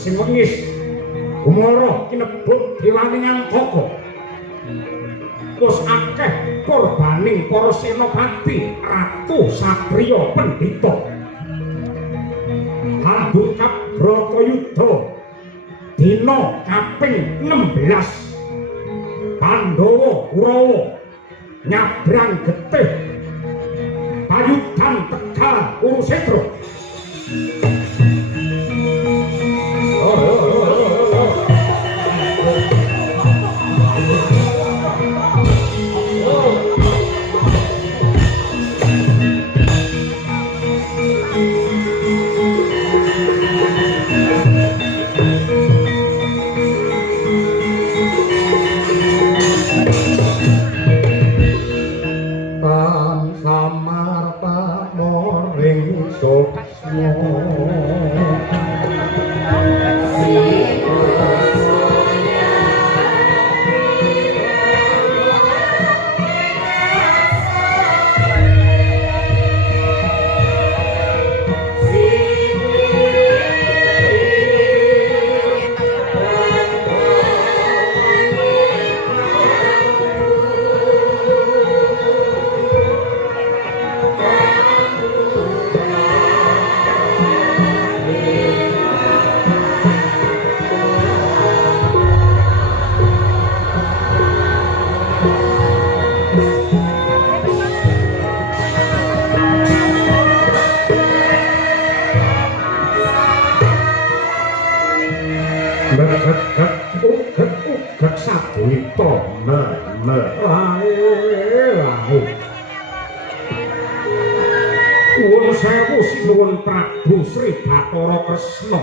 Sing wengis Kumara kinebut dewaning Angkaka wis akeh korbaning para senopati ratu satriya pendhita Handukap Bratayuda dina kaping 16 Pandhawa Kurawa nyabrang getih payudan Tegal Kurusetra. Nuwun sewu sinuwun Prabu Sri Bathara Kresna.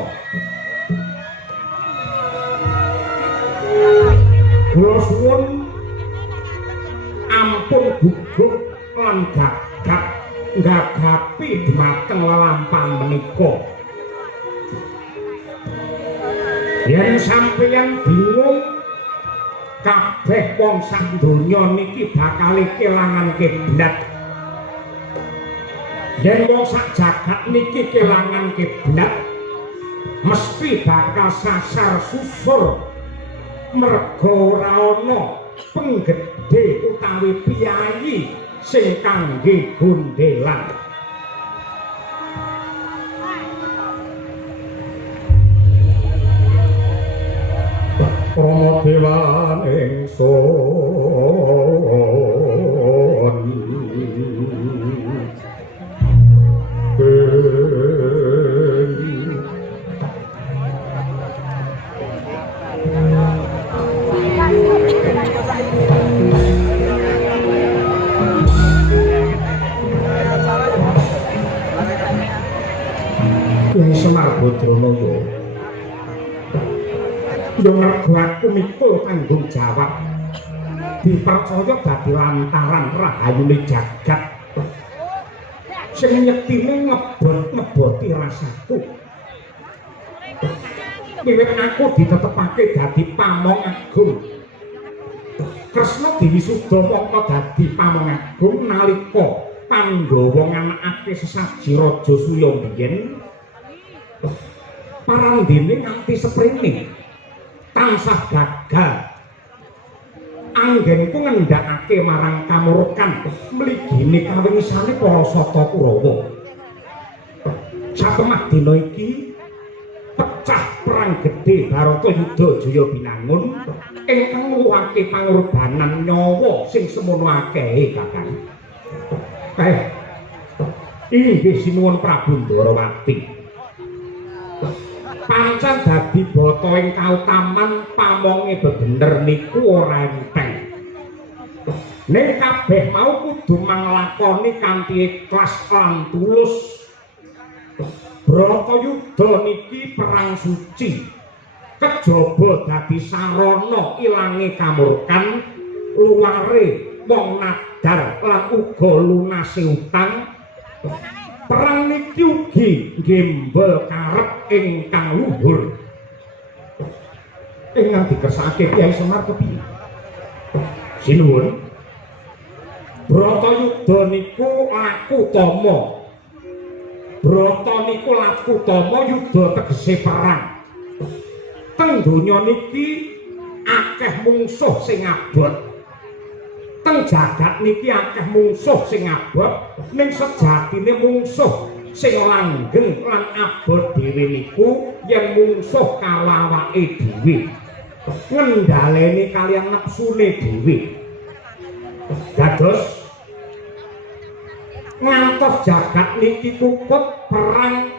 Kula suwun ampun gugup lan gagap nggagapi dhumateng lelampahan menika. Yen sampeyan bingung kabeh wong sak donya niki bakal kelangan kiblat. Yen wong sak jagat niki kelangan kiblat, mesti bakal sasar susur merga ora ana penggedhe utawi piyayi sing kangge gondhelan. Rama dewan ingsun Kyai Semar Badranaya yo mergo aku mikul tanggung jawab dipercaya dadi lantaran rahayune jagat sing nyektine ngeboti rasaku. Wiwit aku ditetepake dadi Pamong Agung, Kresna diwisuda mangka dadi Pamong Agung nalika Pandhawa nganakake sesaji Raja Suya biyen. parandene nganti seprene tansah gagal anggenku ngendhakake marang kamurkan mligine kawingsane para Sata Kurawa. Satemah dina iki pecah perang gedhe Baratayuda Jaya Binangun ingkang nuwuhake pangorbanan nyawa sing semono akehe Kakang. Inggih sinuwun Prabu Ndarawati. Pancen dadi bata ing kautaman pamonge bebener niku ora enteng. Ning kabeh mau kudu manglakoni kanthi ikhlas lan tulus. Bratayuda niki perang suci. Kejaba dadi sarana ilange kamurkan, luware wong nadar lan uga lunase utang. Perang niki ugi nggembel karep ingkang luhur. Ingkang dikersakake Kyai Semar kepiye? Sinuwun. Bratayuda niku laku tama. Brata niku laku tama yuda tegese perang. Teng donya niki akeh mungsuh sing abot. Teng jagat niki akeh mungsuh sing abot, ning sejatine mungsuh sing langgeng lan abot dhewe niku yen mungsuh karo awake dhewe. Ngendhaleni kaliyan nepsune dhewe. Dados ngantos jagat niki kukup perang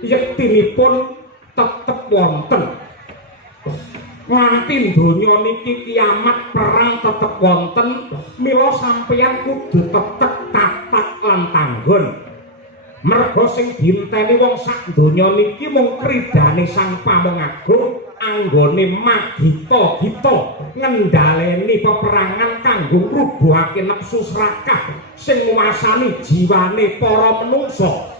yektinipun tetep wonten. Nganti donya niki kiamat perang tetep wonten, mila sampeyan kudu tetep tatak lan tanggon. Merga sing dinteni wong sak donya niki mung kridane Sang Pamong Agung anggone magita-gita ngendhaleni peperangan kanggo ngrubuhake nepsu serakah sing nguwasani jiwane para menungsa.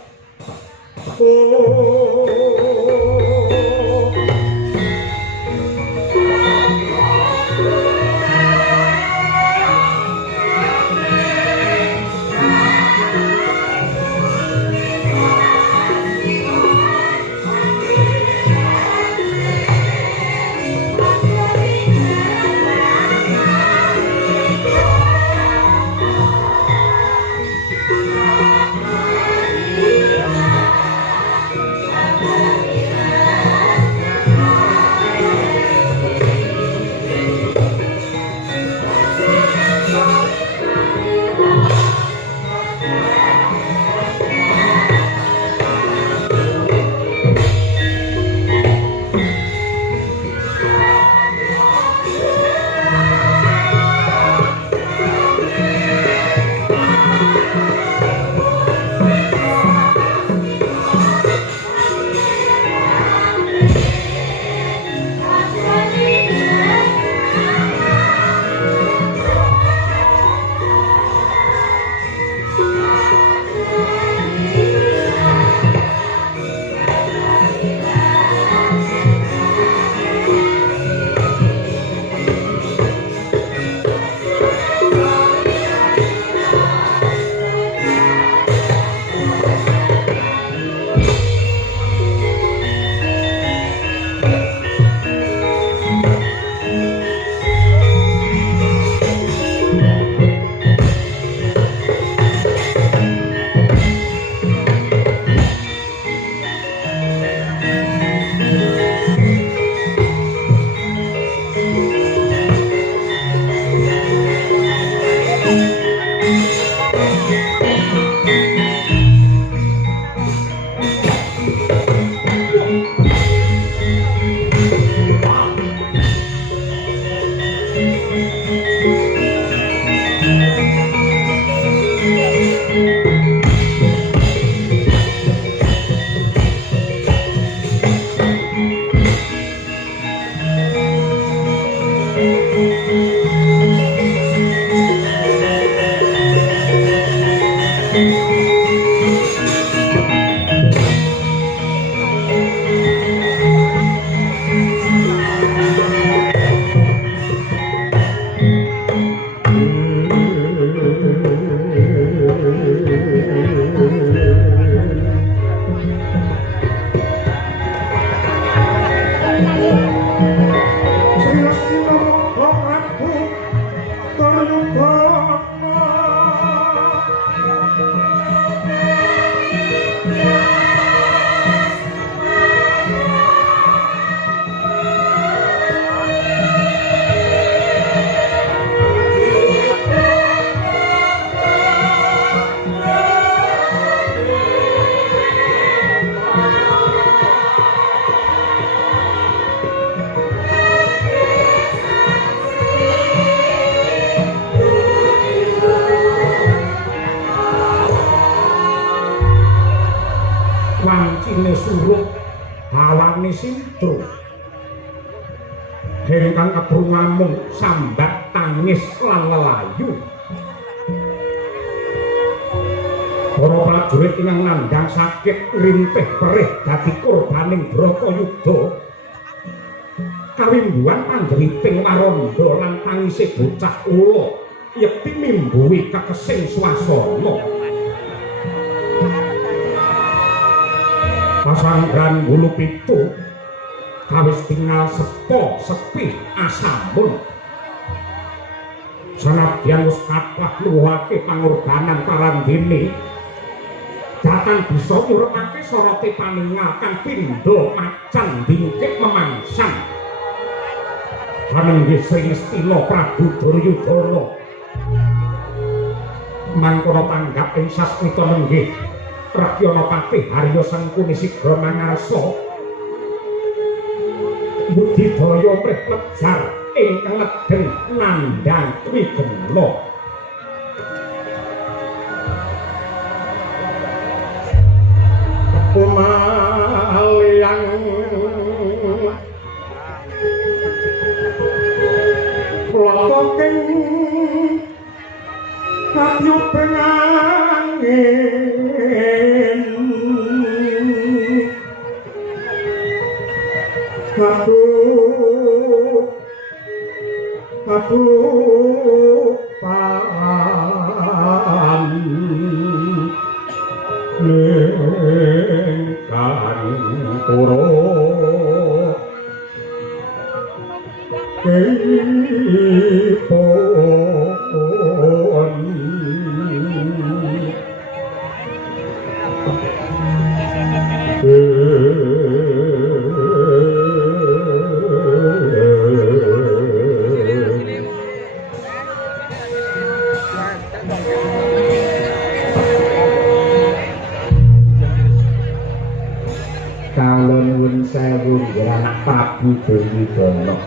hawane sintru ingkang keprungamung sambat tangis lan lelayu. Para prajurit ingkang nandhang sakit rintih perih dadi korbaning Bratayuda kawimbuhan pandhriting waranda lan tangise bocah ula yekti mimbuhi kekesing swasana. Pasanggan Wulu Pitu kawis tinggal sepo sepi asamun. Sanadyan wis kathah nuwuhake pangorbanan parandene datang bisa nyurekake sorote paningal kang pindha macan bingkik memangsang panenggih Sri Ngastina Prabu Duryudana mangkono tanggap ing sasmita nenggih Rakyana Patih Harya Sengkuni Sigra mangarsa budidaya mrih lejar ingkang ngeden nandhang wigena. Kumaliyang klotoking kanyuping angin aduh pan lengkan puro kipon kalon sewu anak Prabu Duryudana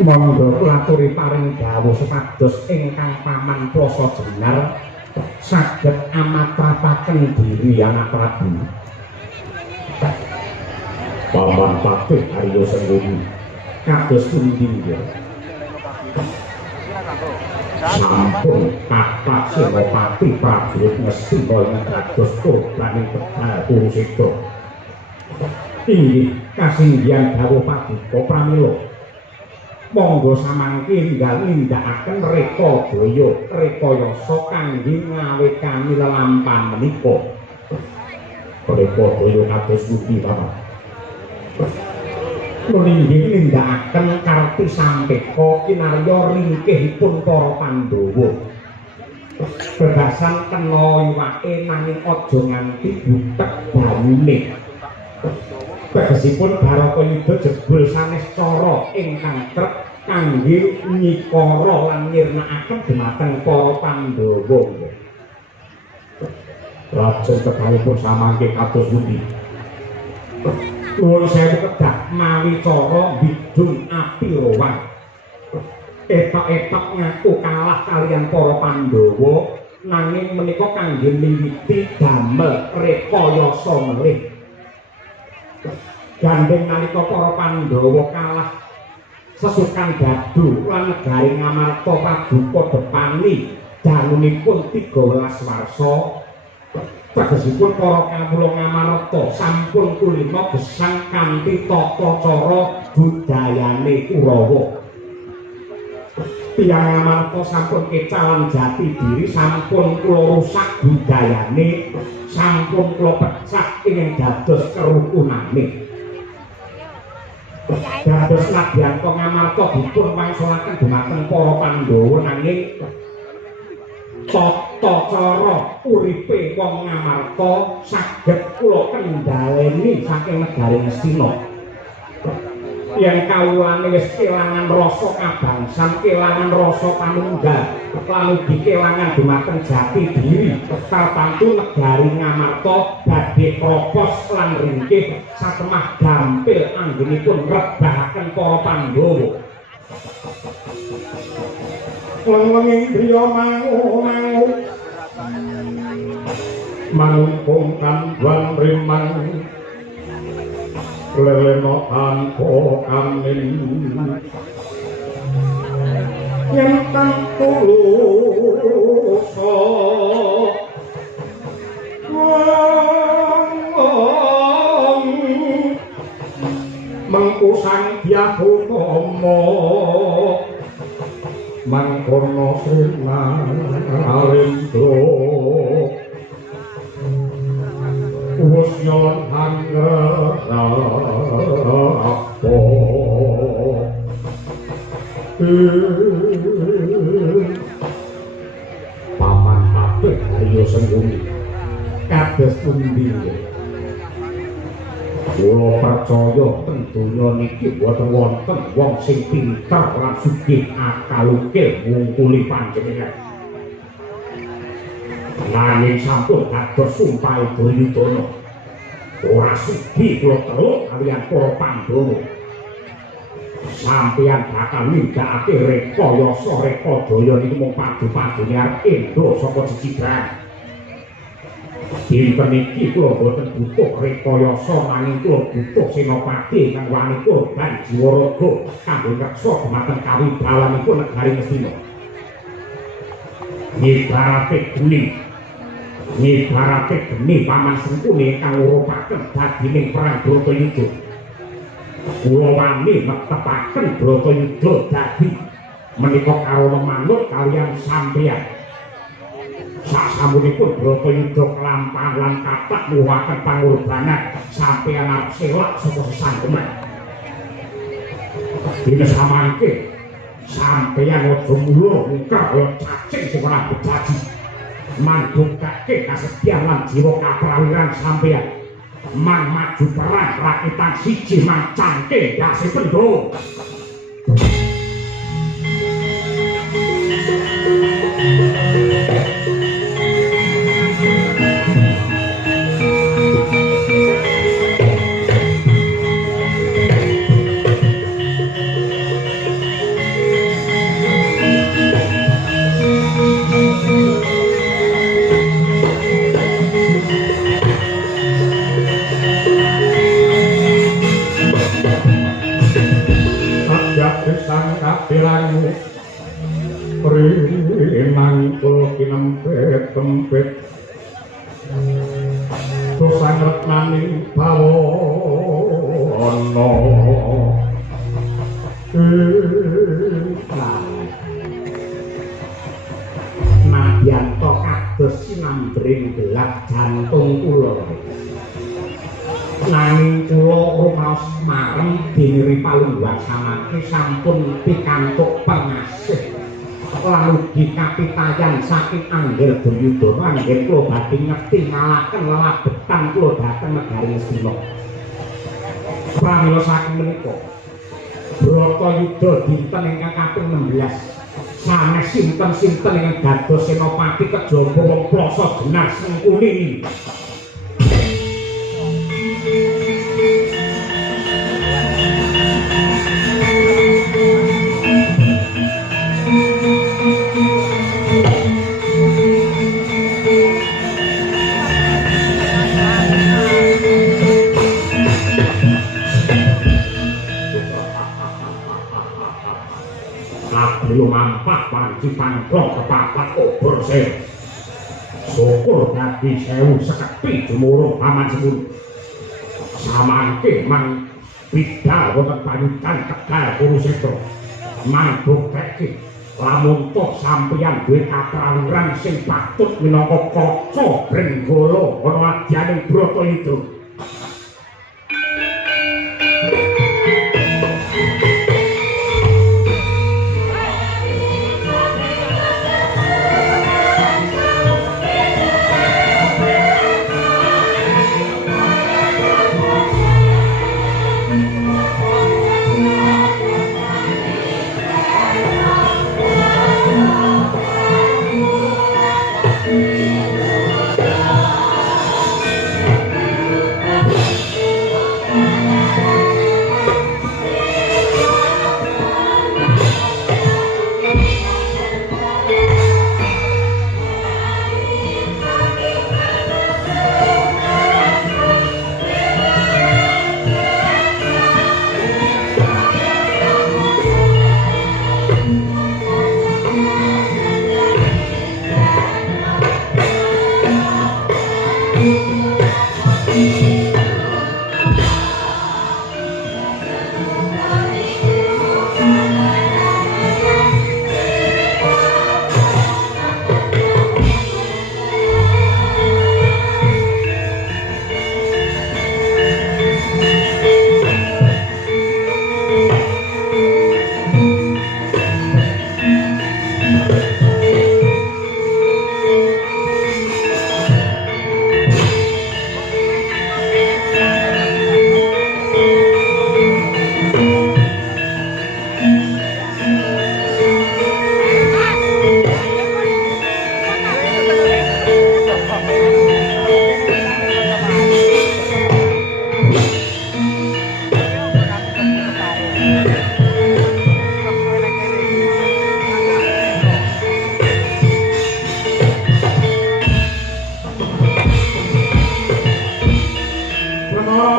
monggo kulaturi paring dawuh supados ingkang paman Plasa Jenar saged amatrapaken diri anak Prabu. Paman Patih Harya Sengkuni kados pundi nggih? Sampun kathah Senopati prajurit Ngastina ingkang dados korbaning Bedhal Puruseta. Inggih kasinggihan dawuh Paduka pramila. Monggo samangke enggal nindakaken reka daya rekayasa kangge ngawekani lelampahan menika. Reka daya kados pundi Bapak? Nggih nindakaken karti sampeka kinarya ringkihipun para Pandhawa. Bebasan kena iwake nanging aja nganti butek banyune. Tegesipun Bharatayuda jebul sanes cara ingkang trep kangge nyikara lan nyirnakaken dhumateng para Pandhawa. Raja kekalipun samangke kados pundi? Nuwun sewu kedah mawi cara bidung api rowan. Etok-etok ngaku kalah kaliyan para Pandhawa nanging menika kangge miwiti damel rekayasa melih. Gandeng nalika para Pandhawa kalah sesukan Dadu lan negari Ngamarta paduka depani dangunipun 13 warsa. Tegesipun para kawula Ngamarta sampun kulina gesang kanthi tata cara budayane Kurawa. Tiyang Ngamarta sampun kecalan jati diri, sampun kula rusak budayane, sampun kula pecah ing dados kerukunane. Dados nadyan Ngamarta dipun wangsulaken dhumateng para Pandhawa nanging tata cara uripe wong Ngamarta saged kula kendhaleni saking negari Ngastina. Yen kawulane wis kelangan rasa kabangsan, kelangan rasa panunggal, lan ugi kelangan dhumateng jati diri, tartamtu negari Ngamarta badhe kropos lan ringkih satemah gampil anggenipun rebahaken para Pandhawa. Wong-wong indriya mangu-mangu manungkung kandwan rimang leleno tanpa kamin yen kang tulusa mengkusang diagutama mangkono Srinarendra wis nyolon anggrapo paman kabeh ayo sengkuni kados pundi kula percaya teng donya niki boten wonten wong sing pinter lan sugih akaluke ngungkuli panjenengan nanging sampun dados sumpah Duryudana ora sudi kula teluk kaliyan para Pandhawa sampeyan bakal nindakake rekayasa Rekadaya niku mung padu-padune arep endo saka Jijibran dinten iki kula boten butuh rekayasa nanging kula butuh senopati kang wani korban jiwa raga kanggo ngreksa dhumateng kawibawanipun negari Ngastina ngibarate geni paman Sengkuni kang ngurupaken dadining perang Bratayuda kula wani netepaken Bratayuda dadi menika karo manut kaliyan sampeyan sasampunipun Bratayuda kelampahan lan kathah nuwuhaken pangorbanan sampeyan arep selak saka sesanggeman dene samangke sampeyan aja mula ngker kaya cacing sing ora bejaji mandhukake kasedhiyan lan jiwa kaprawiran sampeyan mang maju perang rakitan siji mang cangke dasi pendho kapiranmu rimangkul kinempet-tempet dosan retnaning bawana nadyan to kados sinambring gelap jantung kula nanging kula rumaos marem dene palungguhan samake sampun pikantuk pangasih lan ugi kapitayan saking Anggil Duryudana anggen kula badhe ngerti ngalaken lelabetan kula dhateng negari Ngastina pramila saking menika Bratayuda dinten ingkang kaping 16 sanes sinten-sinten ingkang dados senopati kejaba wong plasa Jenar Sengkuni lumampah panci pangklong kepapat obor sewu syukur dadi sewu sekepi jumurung paman Sengkuni samangke mang bidal wonten panyutan Tegal Kurusetra mandhukake lamun toh sampeyan duwe kaprawiran sing patut minangka kaca Brenggala ana adyaning Bratayuda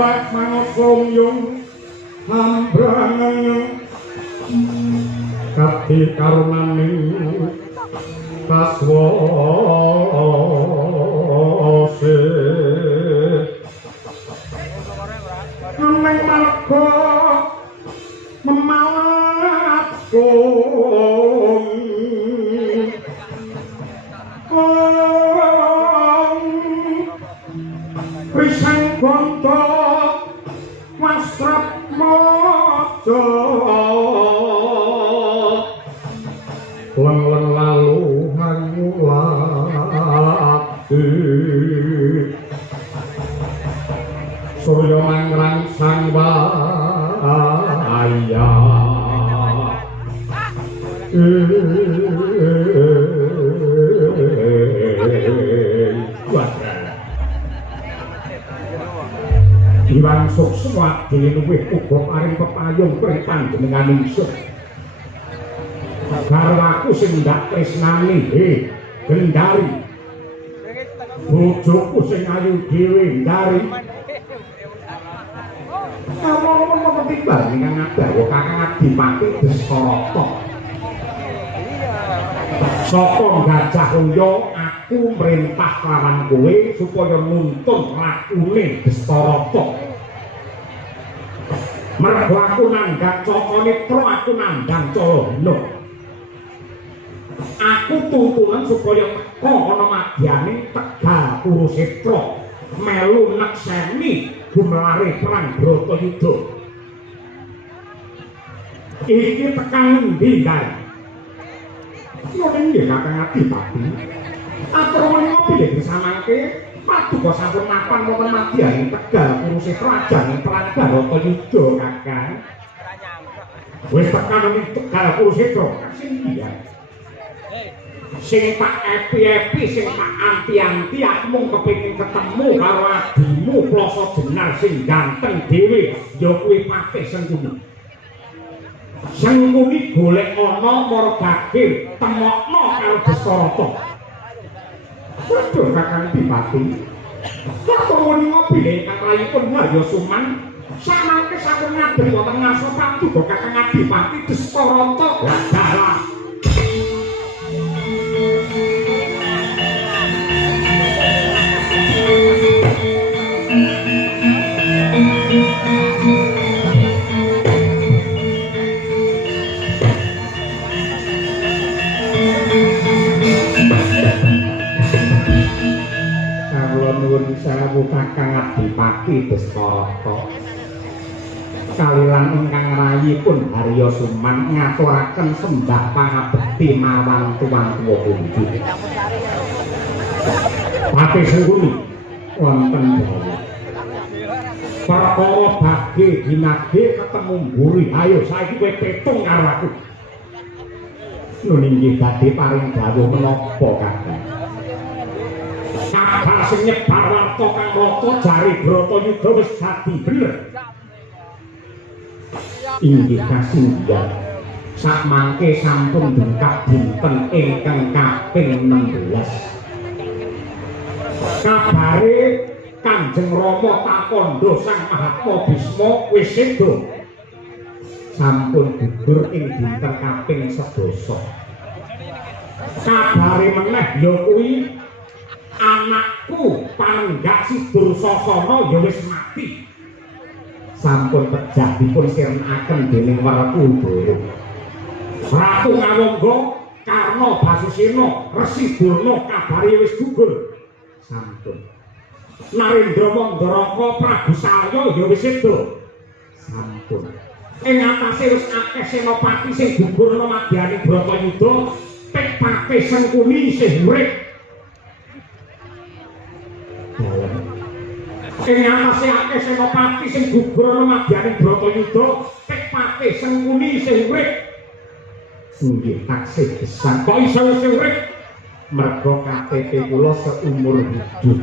Rawat mangosomyung hambrangan kati karunaning kaswase neng marga memawatkum risang gonto wasrap mojo leng lalu hanyulati surya mangrang sang waya Iwan Sukswati luwih uga paring pepayung pring panjenengan ingsun. Garwaku sing ndak tresnani Gendari. Bojoku sing ayu dhewe Ndari. Ngomong-ngomong timbang ning ngabawa Kakang Adipati Destarata. Saka Gajah Hoya aku merintah lawan kowe supaya nuntun lakune Destarata. Mergo aku nandhang Cacanitra, aku nandhang Calana. Aku tuntunan supaya teka ana madyaning Tegal Kurusetra melu nekseni gumlare perang Bratayuda. Iki tekan endi, Ndang? Yen nggih Kakang Adipati. Atur menawa bilih disamangke paduka sampun mapan wonten madyaning Tegal Kurusetra ajeng perang Bratayuda, Kakang. Wis tekan ing Tegal Kurusetra, sing iya. Sing tak epi-epi, sing tak anti-anti, aku mung kepengin ketemu karo adimu Plasa Jenar sing ganteng dhewe, ya kuwi Patih Sengkuni. Sengkuni golek ana Margagir, temokno karo Destarata. Waduh Kakang Adipati. Katon ngopi ingkang rayipun Harya Suman, samangke sampun ngadeg wonten ngaso paduka Kakang Adipati Destarata. Dalah nuwun sewu Kakang Adipati Destarata. Kalilan ingkang rayipun Harya Suman ngaturaken sembah pangabekti marang tuwa-tuwa punjul. Patih Sengkuni wonten dawuh. Perkara baghe dinagih ketemu mburi. Ayo saiki kowe petung karo aku. Nun inggih badhe paring dawuh menapa, Kakang? Kabar sing nyebar warta kang rata jare Bratayuda wis dadi bener. Inggih kasinggihan sakmangke sampun dengkap dinten ingkang kaping 16. Kabare Kanjeng Rama Takanda Sang Mahatma Bisma wis seda. Sampun gugur ing dinten kaping 11. Kabare meneh ya kuwi anakku Panenggak Sidur Sasana ya wis mati. Sampun pejah dipun sirnakaken dening Werkudara. Ratu Ngawangga Karna Basusena Resi Durna kabare wis gugur. Sampun. Narendra Mandaraka Prabu Salya ya wis seda. Sampun. Ing atase wis akeh senopati sing gugurna madyaning Bratayuda, pek Patih Sengkuni isih urip. Ing atase akeh senopati sing gugur madyaning Bratayuda, pek Patih Sengkuni isih urip. Inggih taksih gesang kok iso isih urip? Merga KTP kula seumur hidup.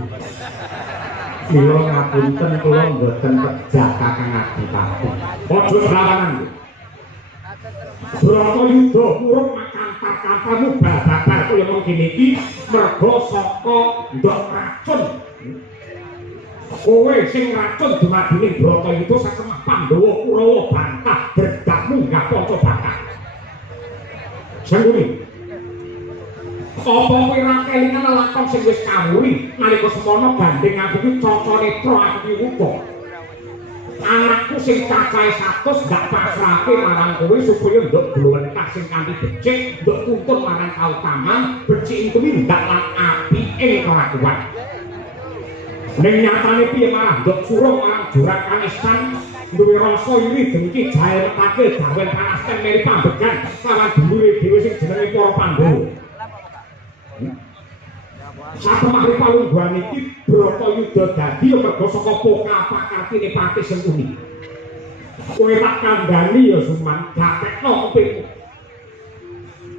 Mila ngapunten kula mboten pejah Kakang Adipati. Aja lawanan. Bratayuda urung makantar-kantarmu babar kaya mengkene iki merga saka ndok racun. kowe sing racun dumadine Bratayuda satemah Pandhawa Kurawa bantah berdak munggah Pancabakar. Sanguni. Apa kowe ra kelingan lakon sing wis kawuri nalika semana gandeng aku ki Caca Netra aku ki uga. Anakku sing cacahe 100 gak pasrahke marang kowe supaya nduk glwenthah sing kanthi becik, nduk tuntun marang kautaman, becik kuwi ndak lan apike kelakuan. Ning nyatane piye malah nduk surung marang Juragan Istan duwe rasa iri dengki jae metake gawen panasten meri pambegan kawan dulure dhewe sing jenenge para Pandhawa. Satemah palungguhan iki Bratayuda dadi merga saka pokapakartine Patih Sentuni. Kowe tak kandhani ya Suman, gatekno kupingmu.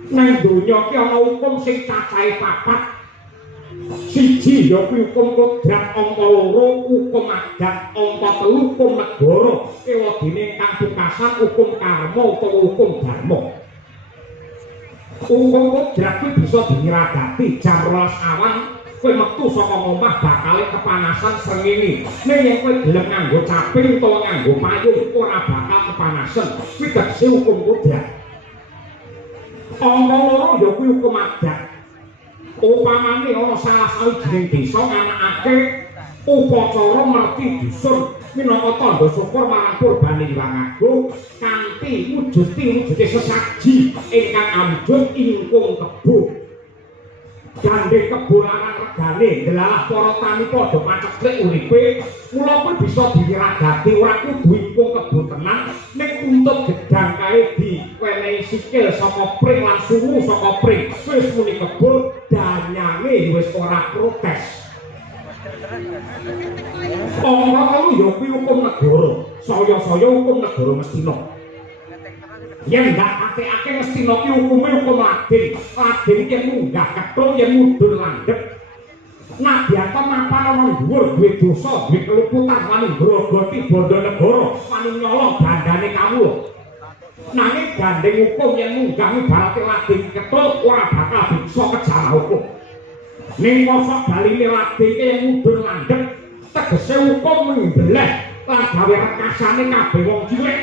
Nang donya ki ana hukum sing cacahe 4. Siji ya kuwi hukum kodrat angka 2, hukum adat angka 3, hukum negara ewadene kang pungkasan hukum karma utawa hukum dharma. Hukum kodrat kuwi bisa diniragati jam 12 awan kowe metu saka omah bakal kepanasan srengenge. Ning yen kowe gelem nganggo caping utawa nganggo payung ora bakal kepanasan. Kuwi tegese hukum kodrat. Angka 2 ya kuwi hukum adat. Upamane ana salah sawijining desa nganakake upacara merti dusun minangka tandha syukur marang purbane Hyang Agung kanthi wujude sesaji ingkang amjud ingkung kebo. Gandeng kebo lanang regane delalah para tani padha paceklik uripe, mula kuwi bisa diragati ora kudu ingkung kebo tenan ning untut gedang kae diwenehi sikil saka pring lan sungu saka pring. Wis muni kebo danyange wis ora protes. Angka 3 ya kuwi hukum negara. Saya-saya hukum negara Mestina. Yen ndak ate-ate Mestina ki hukume hukum lading. Lading yen munggah kethung yen mudhun landhep. Nabyata mapan ana dhuwur duwe dosa, duwe keluputan wani grogoti bondo negara, wani nyolong bandane kawula. Nanging gandeng hukum yen munggah ibarate lading ketut ora bakal bisa kejar hukum. Ning mosok baline lading yen mudhun landhep tegese hukum mendheleh lan gawe rekasane kabeh wong cilik.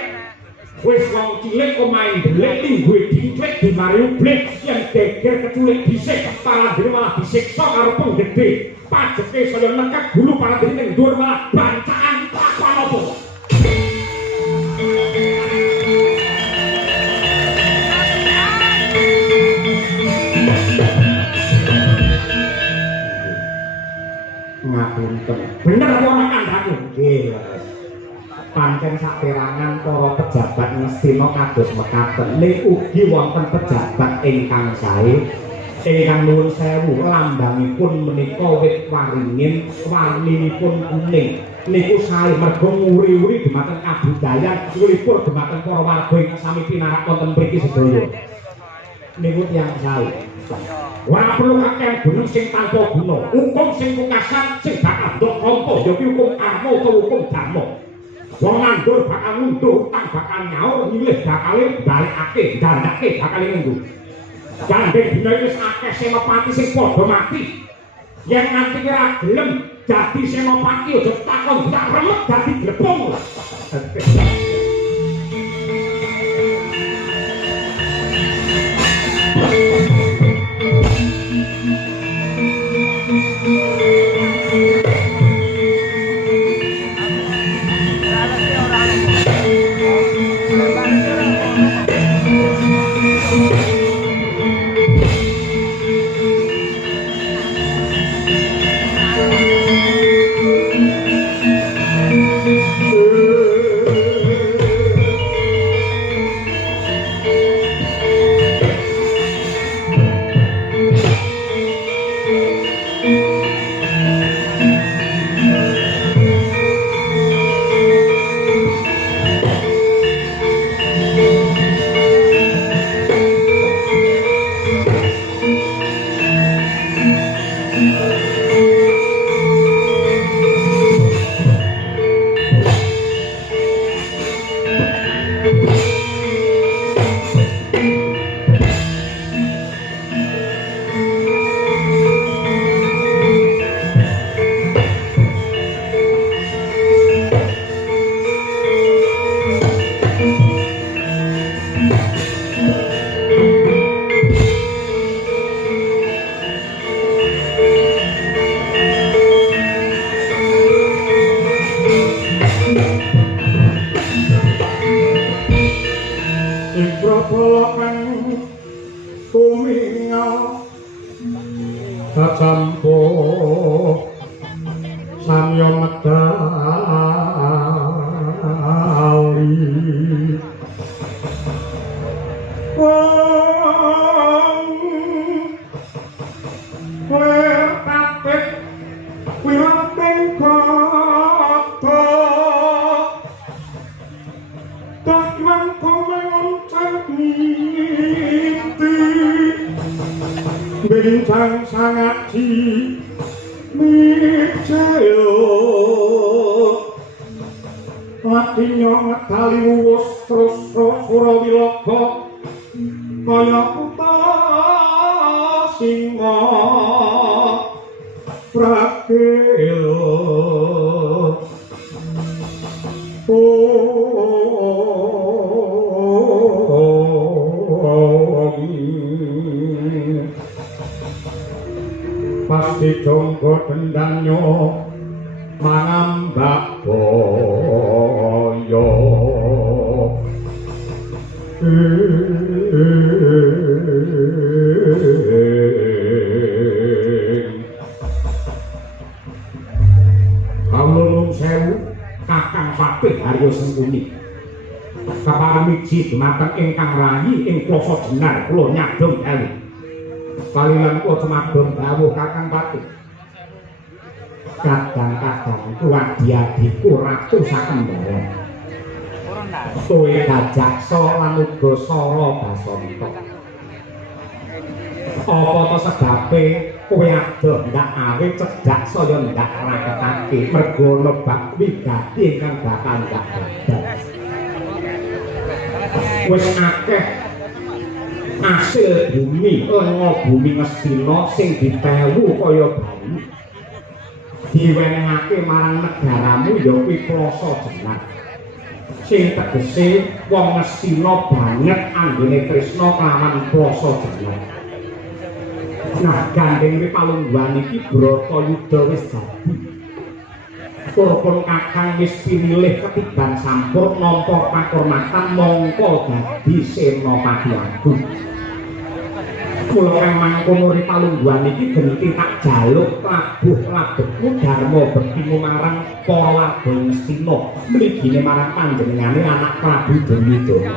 Wis wong cilik omahe ndelik lingguhe diclik dimari ublik yen geger keculik dhisik palandene malah disiksa karo penggede pajeke saya nekak gulu palandene ning dhuwur malah bancaan apa apa. Ngapunten bener apa ana kandhane nggih pancen saperangan para pejabat Ngastina kados mekaten ning ugi wonten pejabat ingkang sae ingkang nuwun sewu lambangipun menika wit waringin warninipun kuning niku sae merga nguri-uri dhumateng kabudayan nglipur dhumateng para warga ingkang sami pinarak wonten mriki sedaya niku tiyang sae. Ora perlu kakek gunung sing tanpa guna hukum sing pungkasan sing bakal ndok kampa ya kuwi hukum karma utawa hukum dharma. Wong nganggur bakal ngunduh, utang bakal nyaur, milih bakal balikake, gandake bakal ngunduh. Gandeng dina wis akeh senopati sing padha mati. Yen nganti ora gelem dadi senopati aja takon tak remet dadi glepung. sampo samya medali lertatik wilanting kata takwan komen cangiti bincang sangaji micayo latinya ngetali luwus terus Surawilaga kaya kuta singa prakela pasti jonggo dendangnya mangambak boyo Kawulung sewu Kakang Patih Haryo Sengkuni kaparamiji dumateng ingkang rayi ing plasa Jenar kula nyadong dalu kaliyan kula cemabung dawuh Kakang Patih kadang-kadang kuwadi-adiku ratu sakembaran kowe Gajaksa lan uga Sara Basanta apa to sebabe kowe adoh ndak awit cedhak saya ndak raketake mergo lebak wigati ingkang bakal ndak badal wis akeh asil bumi lenga bumi Ngastina sing ditewu kaya bayi diwenehake marang negaramu ya kuwi plasa Jenar sing tegese wong Ngastina banget anggone tresna kelawan plasa Jenar. Nah, gandeng iki palungguhan iki Bratayuda wis dadi. Turpun Kakang wis pinilih ketiban sampur nampa pakurmatan mongko dadi Senopati Agung. Mula kang mangkono ri palungguhan iki genti tak jaluk labuh-labekmu Darma bektimu marang para warga Ngastina, mligine marang panjenengane anak Prabu Duryudana.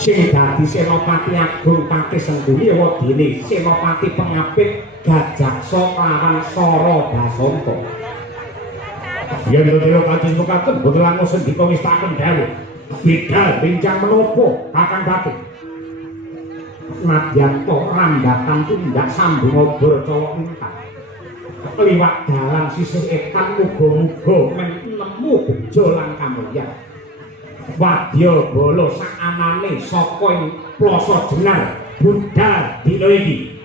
Sing dadi Senopati Agung Patih Sengkuni wadene Senopati Pengapit Gajaksa kelawan Sara Basanta. Yen dene kados mekaten boten langkung sendika wis taken dawuh. Bidal bincang menapa Kakang Patih? Nadyan kok rambatan tundak sambung obor colok entah. Liwat dalan sisih etan muga-muga nemu bejo lan kamulyan. Wadya bala sak anane saka ing plasa Jenar budal dina iki.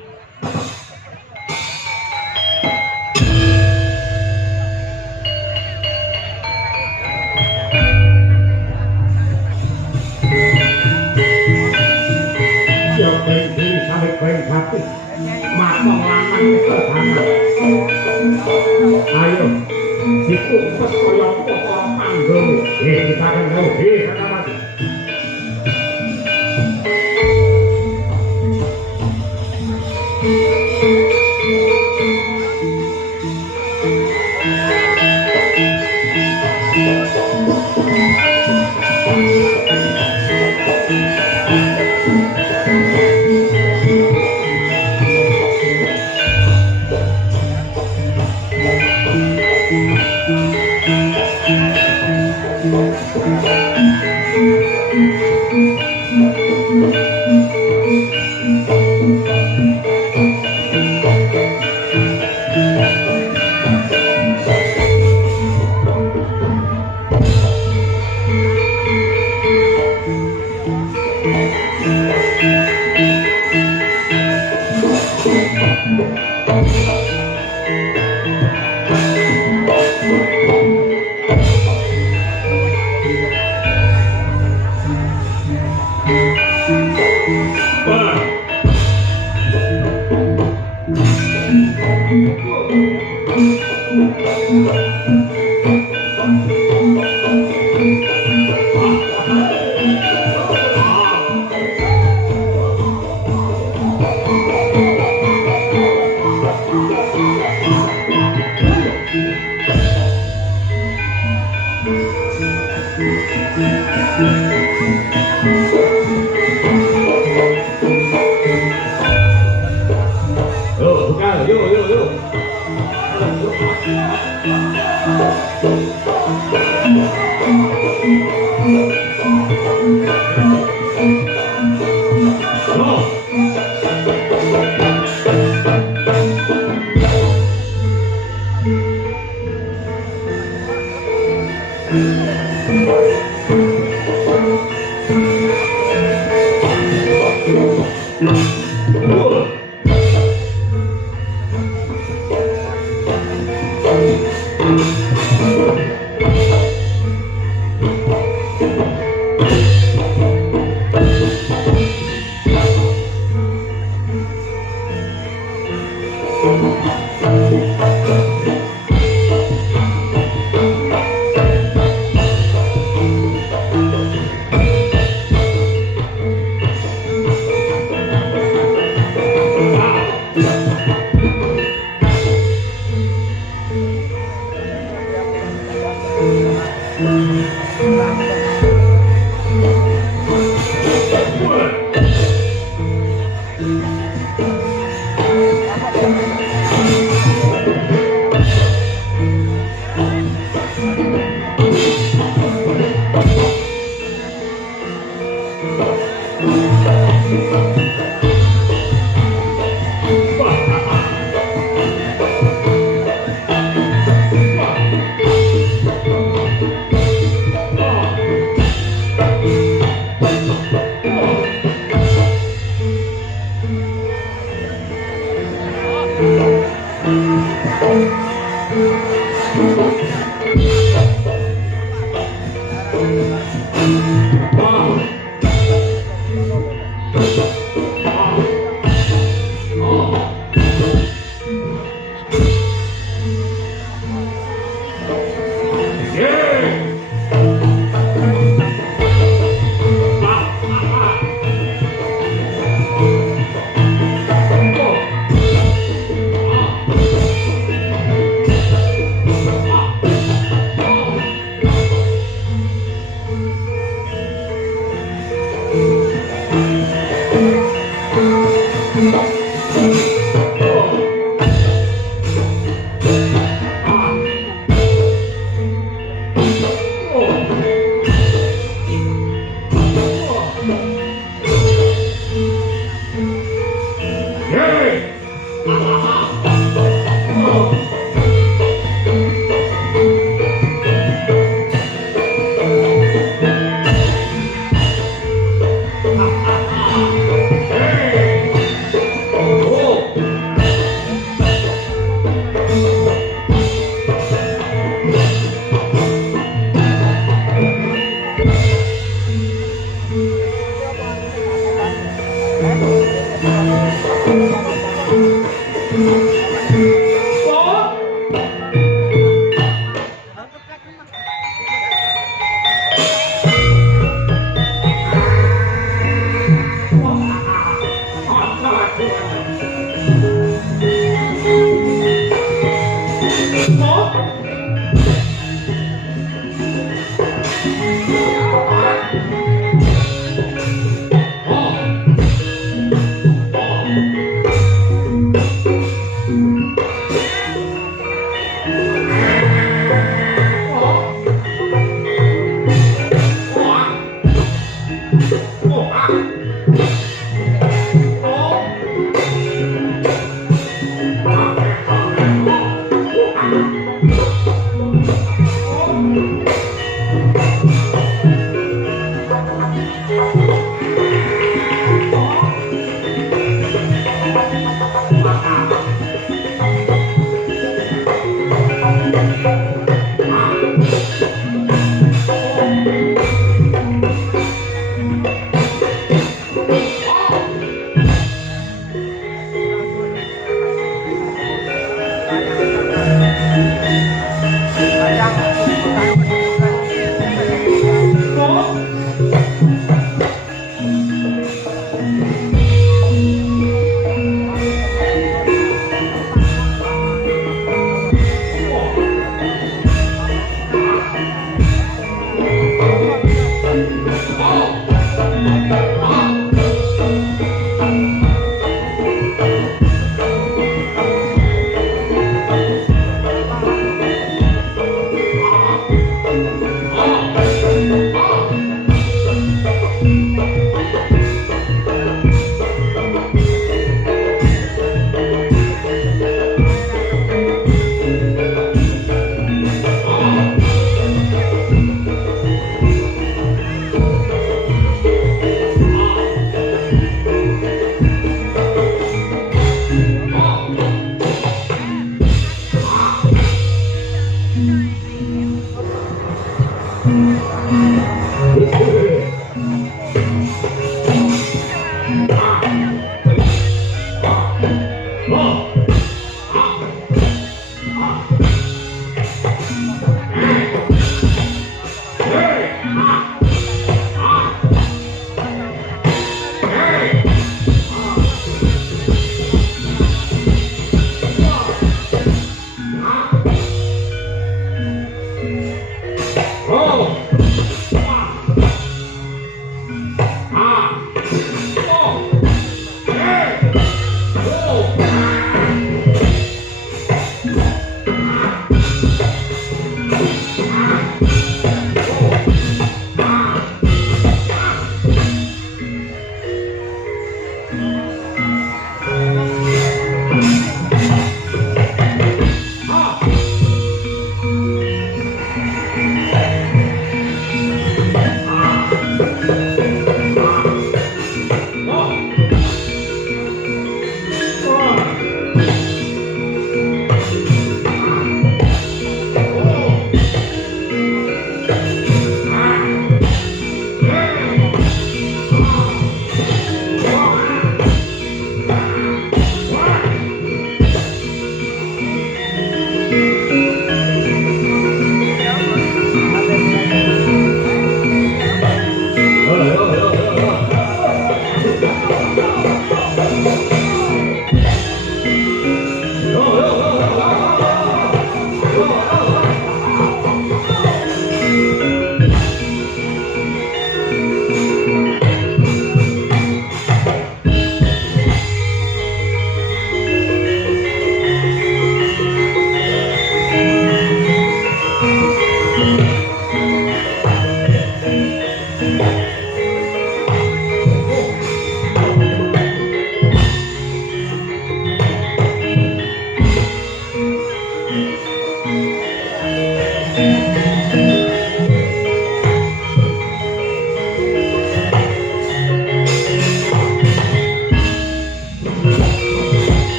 Ya bendhi sawet bae hati makong lanang sederhana. Ayo dikumpes kaya apa panggung kita akan tahu Senopati. Yo, buka, yo.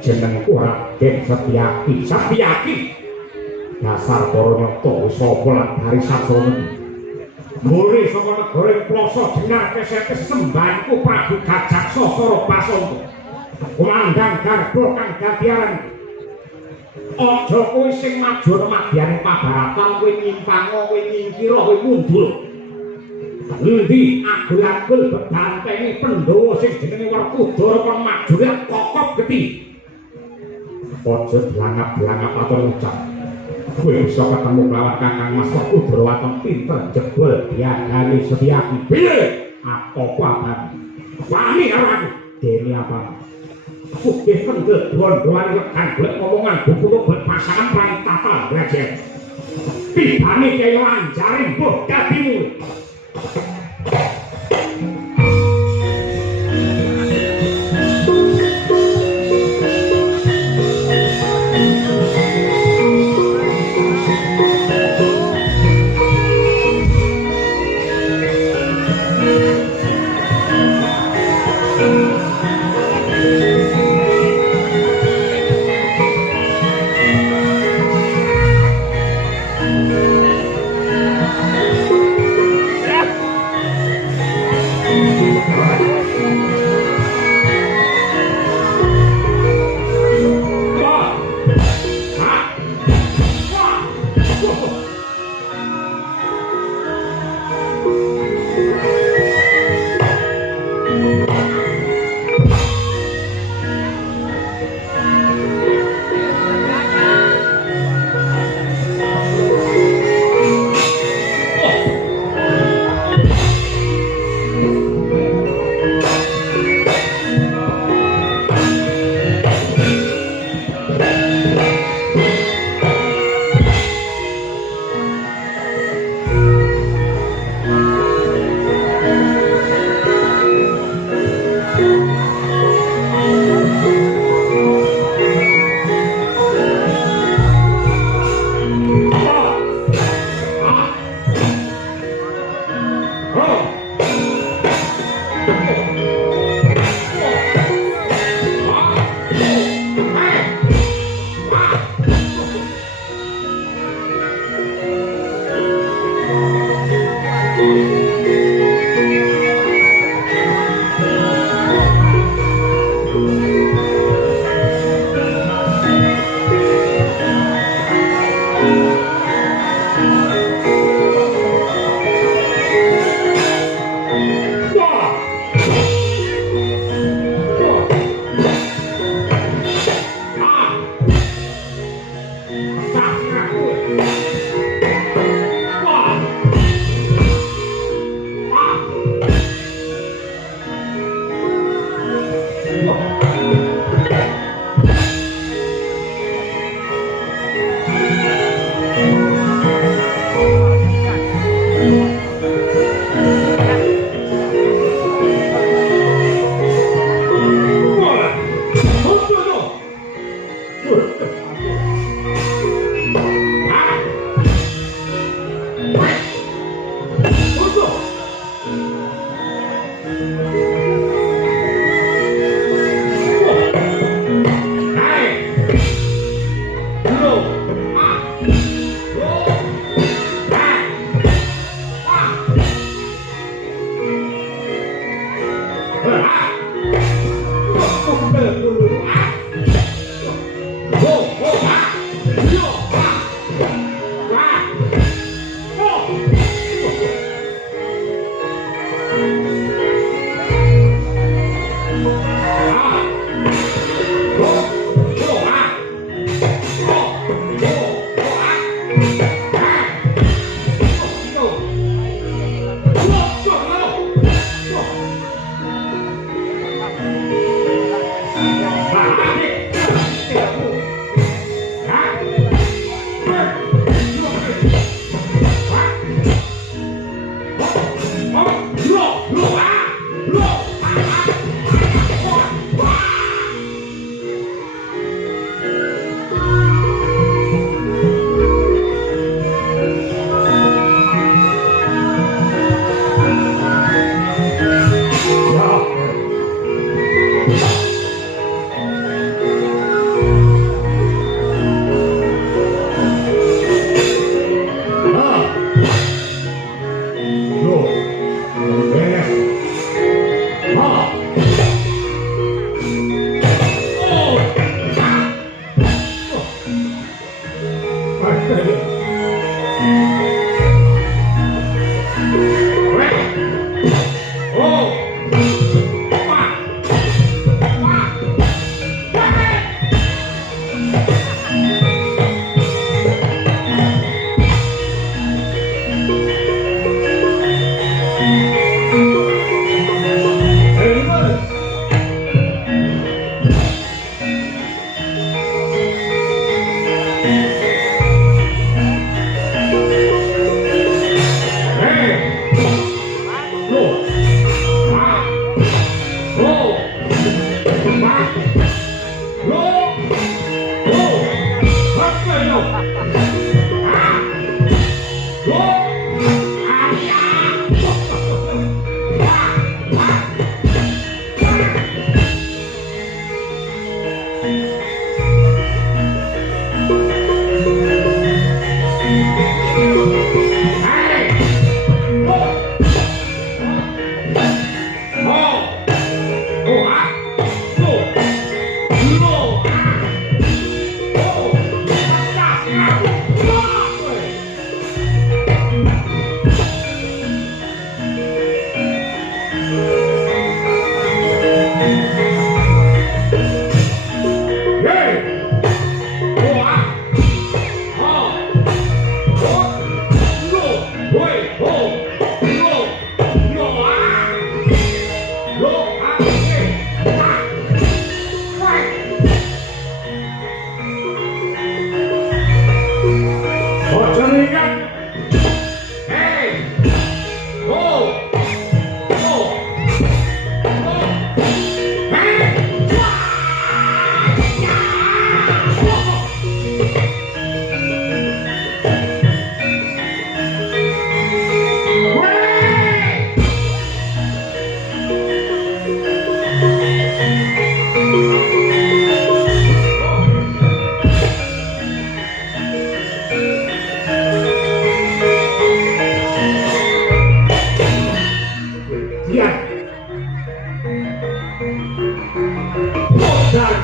Jenengku Raden Setyaki. Setyaki dasar para nyata sapa lan dari sasana mulih saka negara Plasa jenar kesetes sembahanku Prabu Gajak Sasara Basanta kumandang garba kang dadiaran aja kowe sing maju madyaning pabaratan kowe nyimpang kowe nyingkira kowe mundur endi agul-agul bebantengi Pandhawa sing jenenge Werkudara kon maju kokop geti aja blangap-blangap atur ucap kowe bisa ketemu kelawan Kakang Mas Werkudara waton pinter jebol diadani Setyaki piye apa abang wani karo aku dene apa sugih kendel don-doan rekan golek ngomongan buku buat pasangan prai tata belajar tibane kaya lanjare mbok dadimu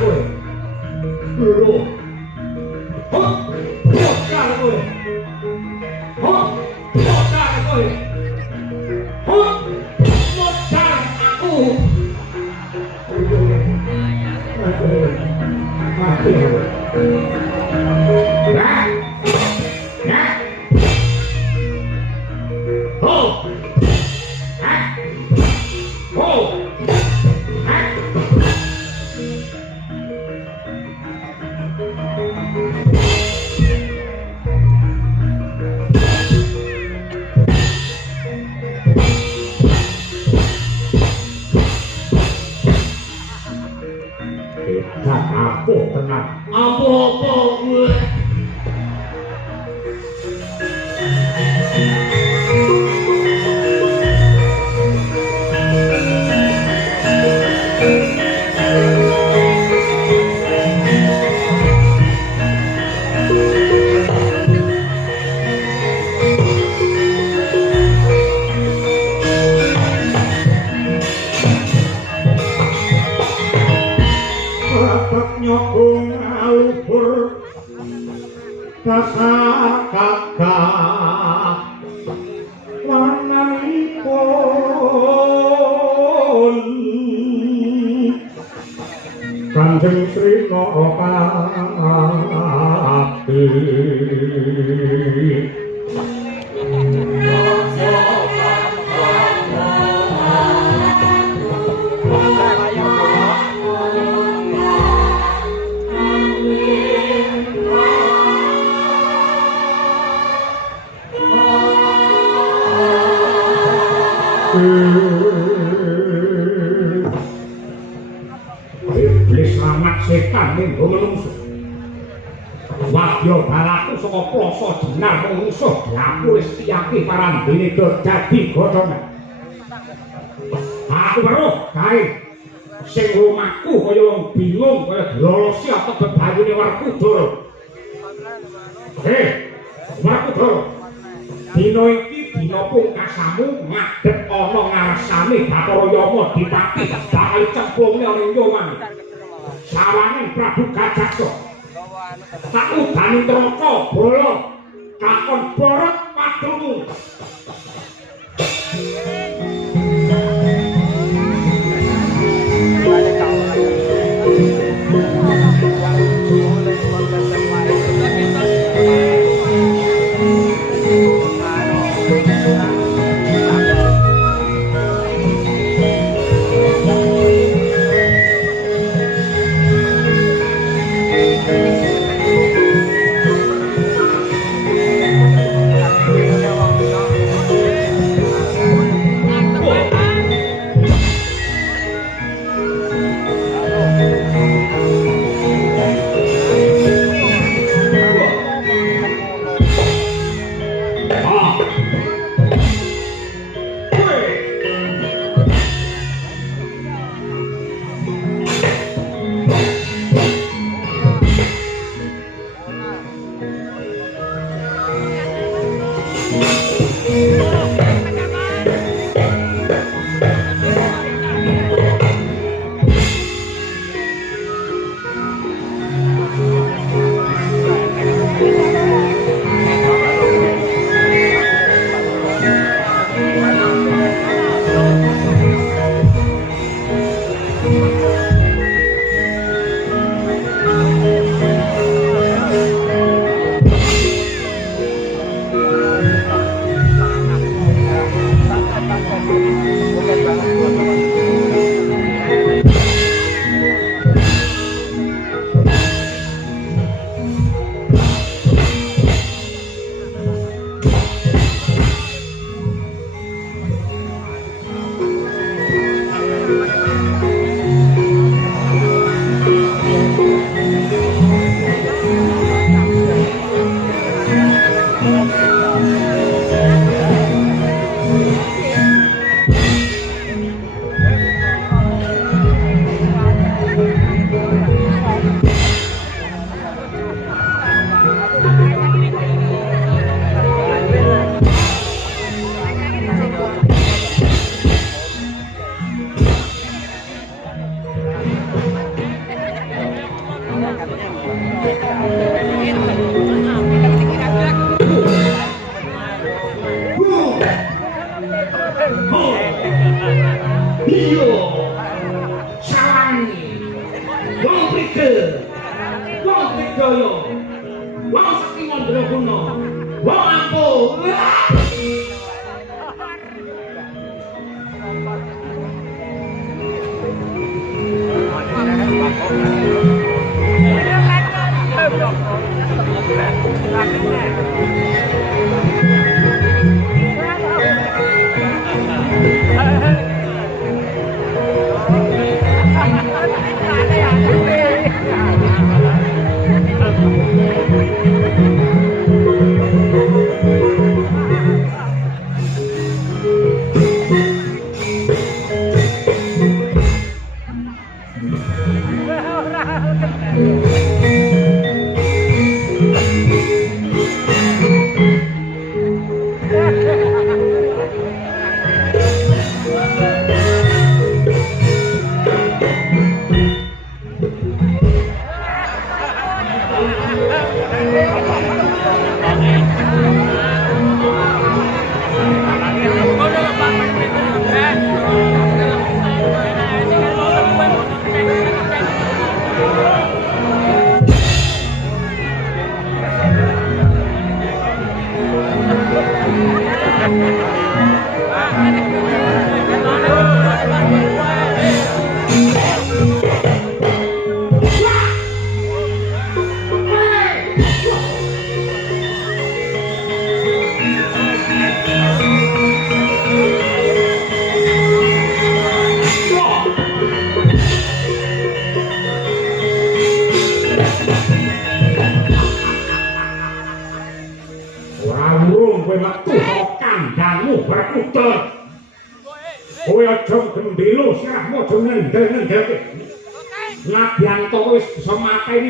kowe. Lho. Hop, bocah kowe. Hop, bocah kowe. Hop, bocah aku. Mati. Nah. Nah. Oh. Ah. Oh. Ah. Hebat apa tenang? Apa-apa gue? Nyokong alubur dasar kakak wananipun Kanjeng Sri Nopati Iblis lamat setan ning menungso. Wadya balaku saka plasa dinar menungso aku wis tiyake parandene dadi godhongan. Aku weruh kae sing omahku kaya wong bingung kaya dilolosi apa bebayune Werkudara. Werkudara. Dina iki dina pungkasamu ngadhep ana ngarsane Bathara Yama Dipati bakal cemplungne ana ing omah. Sawangen Prabu Gajaksa. Tak udani Traka Bala kakon Barat padunmu. Kidul, wong Trigaya, wong saking Mandraguna, wong Ampuh.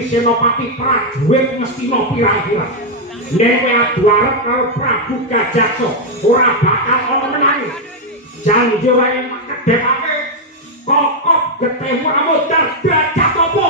Senopati prajurit Ngastina pirang-pirang. Nek kowe adu arep karo Prabu Gajatsa, ora bakal ana menang. Janji ora enak kedhepake kokop getihmu ora modal derajat apa.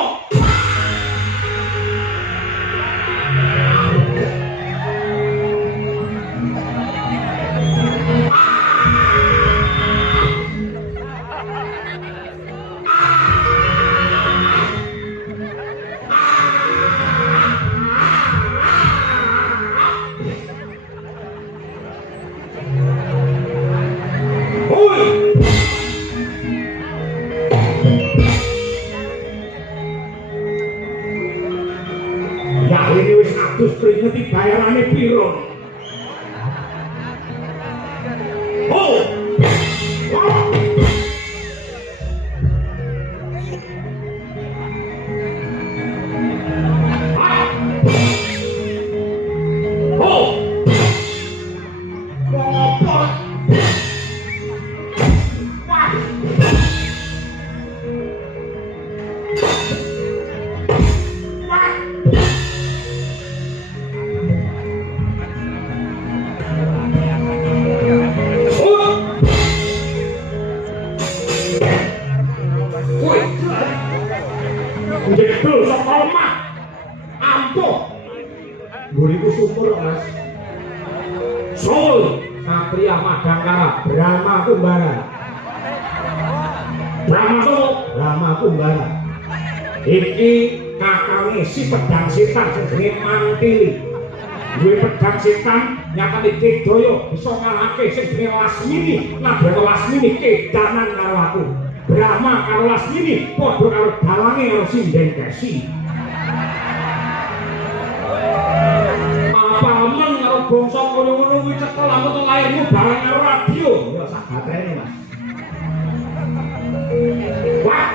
Terus keringet bayarane piro? Oh! Guriku sumur mas. Sol Satria Madangkara Brahma Kumbara. Brahma Kumbara. Iki kakangnya si pedang setan jenenge Mantili. Duwe pedang setan nyatane Kidaya bisa ngalahke sing jenenge Lasmini. Nabrak Lasmini kedanan karo aku. Brahma karo Lasmini padha karo dalange karo Sinden Kesi. Paman karo bangsa ngono-ngono kuwi cekel aku lairmu barang karo radio. Ya sak batrene Mas. Wah.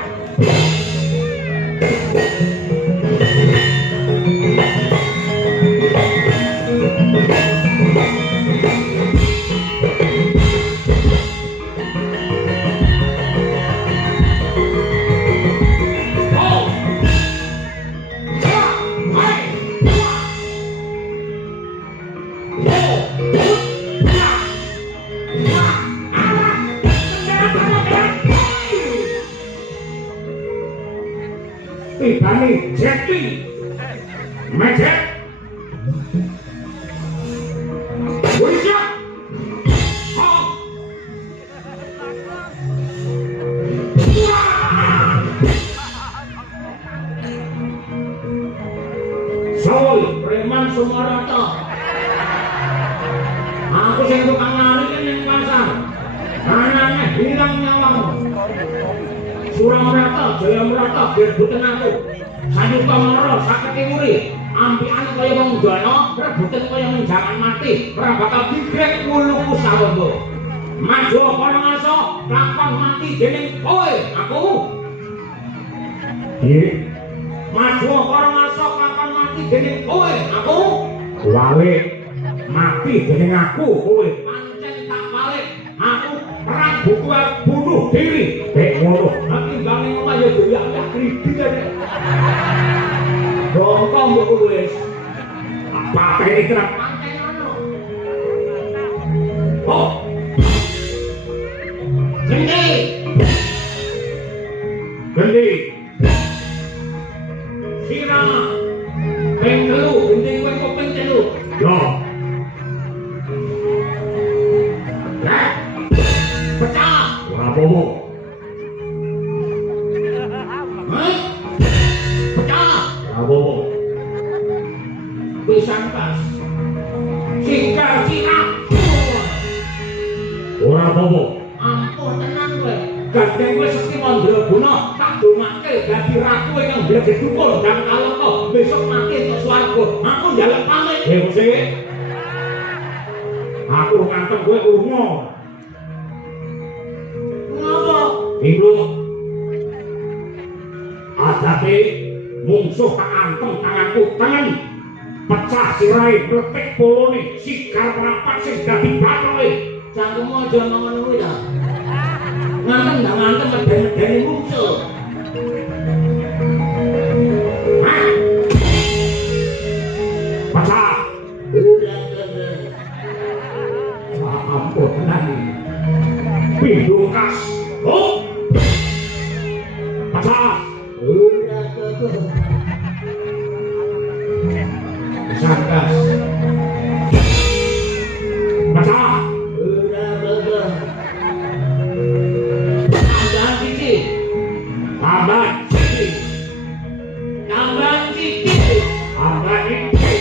Tibane Jeti Mejet Wisya Sumarata. Aku sing tukang lari ning pasar. Anane hilang nyawamu. Suramrata, Jayamrata berbuten aku. Sayuta Mara sakete muri. Ampikan kaya wong dana, rebutan kaya menjangan mati. Ora bakal digrek wuluku sawembo. Maju para ngaso, lakon mati dening kowe, aku. Nggih. Maju para ngaso, lakon mati dening kowe, aku. Wale mati dening aku, kowe. Pancen tak balik. Aku perang bunuh diri. Bek ngono. Nanti bangi omah ya doyak kredit ae. Rongkong mbok wis. Apa iki kerap pancen ngono. Oh. Gendi. Gendi. Sira. Ping 3, gendi kowe kok ping 3. Yo. Lah. Pecah. Ora apa-apa. Hah? Pecah. Ora apa-apa. Pisang tas. Singkar sinak. Ora apa-apa. Ampun tenang kowe. Gandeng kowe sekti mandraguna tak domake dadi ratu ingkang bleget dukun dan kaloko besok mati entuk swarga. Aku njaluk pamit. Sing aku ngantem kowe lunga. Ngapa? Iku adate mungsuh tak antem tanganku tangan pecah sirahe mlepek polone sikar merapat sing dadi bathoke. Cangkemmu aja ngono kuwi ta. Ngantem ndak ngantem medeni mungsuh. Pecah. Ampun tenan. Pindhokas. Oh. Pecah. Sangkas. Pecah. Tambah cici. Tambah cici. Tambah cici. Tambah cici.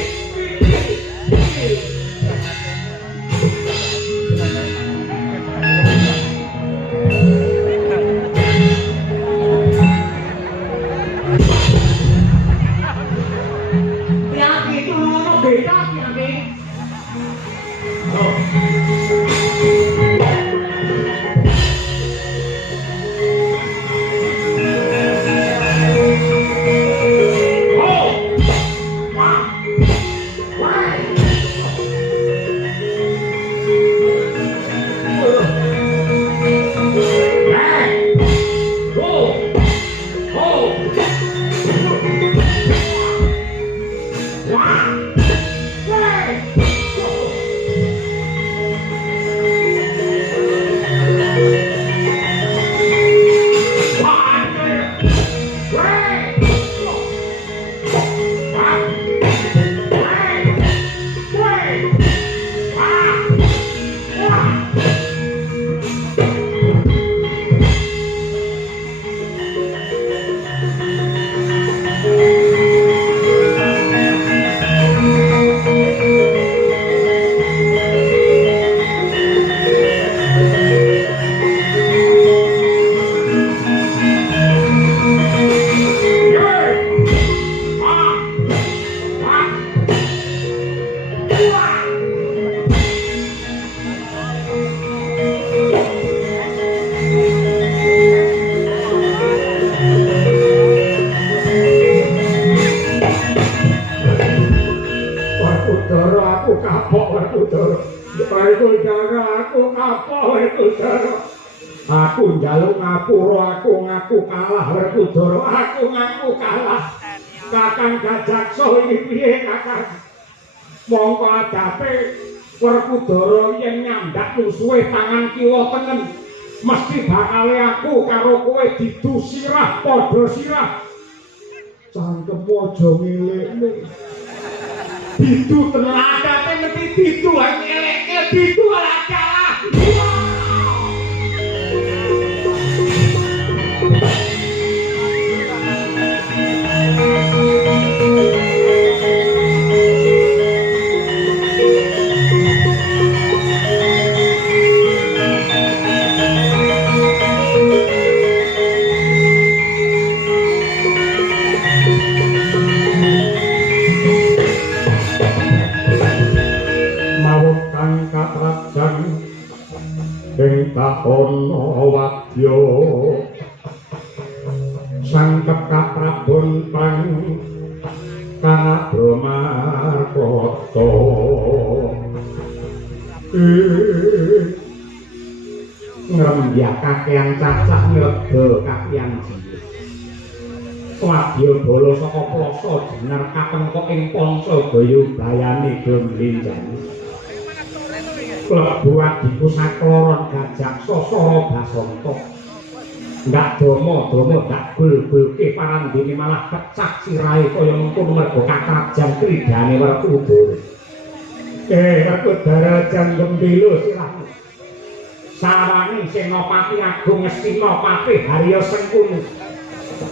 Aku njaluk ngapura, aku ngaku kalah Werkudara, aku ngaku kalah. Kakang Gajaksa iki piye Kakang? Mongko adape Werkudara yen nyandhak musuhe tangan kiwa tengen, mesti bakale aku karo kowe didu sirah padha sirah. Cangkemmu aja ngelekne. Didu tenan adape mesti didu ae ngelekke didu ora kalah. Rahana wadya sang Kaprabon pang Kanabramarkata ngrembyak kakehan cacah nyeba kakehan jiwa wadya bala saka plasa jenar kapengkok ing Panca Bayubayane Gemblenjang klebu adiku sakloron gajak sosoro basanta ndak domo ndak gul-gulke parandene malah pecah sirahe kaya mengkono mergo kakrajan kridane Werkudara Werkudara jang gembila sirahmu sawangi Senopati Agung Ngastinapati Harya Sengkunu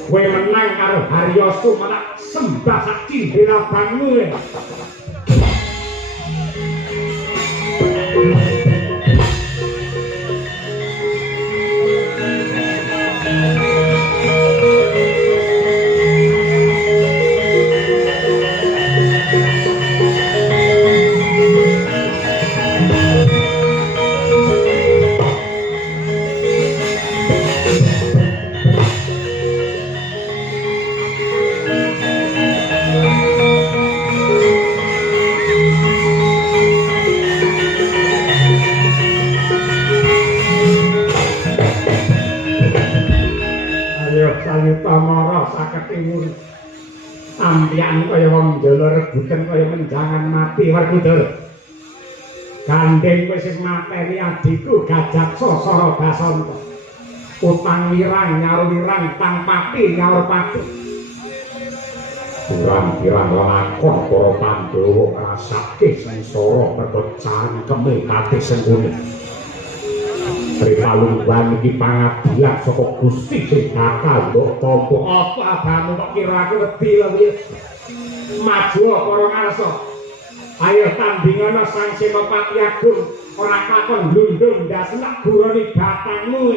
kowe menang karo Harya Sumana sembah sak cinderabanmu Tamara saketimun ampian kaya wong jala rebutan kaya menjangan mati Werkudara gandeng wis mateni adiku Gajak Sosoro Basanta utang wirang nyaur wirang tang pati nyaur pati pirang-pirang lakon para Pandhawa ngrasake sengsara merga cangkeme Pati Sengkuni Ripalungguhan iki pangadilan saka Gusti sing bakal mbok tampa apa abamu kok kira aku wedi lho maju para ngarsa ayo tandingana Sang Senopati Agung ora kakon glundung ndasnek gurone batangmu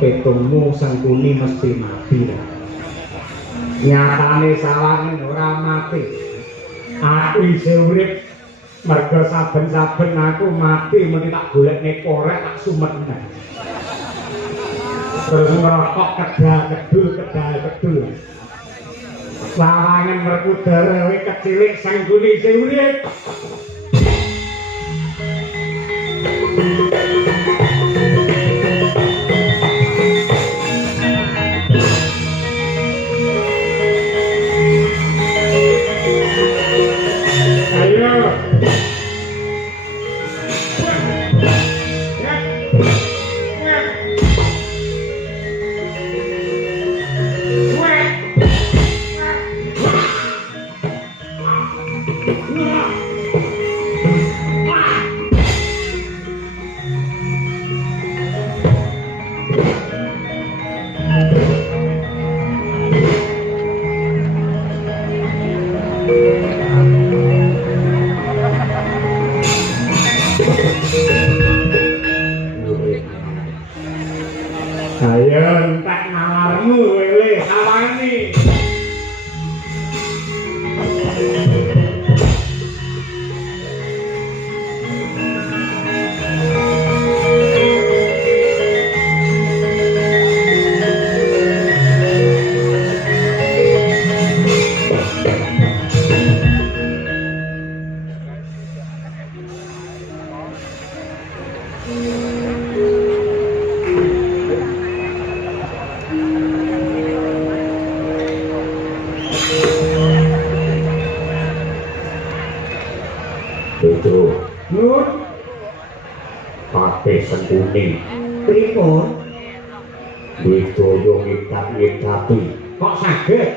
petungmu Sengkuni mesti mati nyatane sawangen ora mati aku isih urip merga saben-saben aku mati mesti tak golekne korek tak sumetne terus ngerokok kedal-kedul sawangen Werkudara kecilik Sengkuni isih urip Sengkuni. Pripun? Widaya ngikat-ngikati. Kok saged?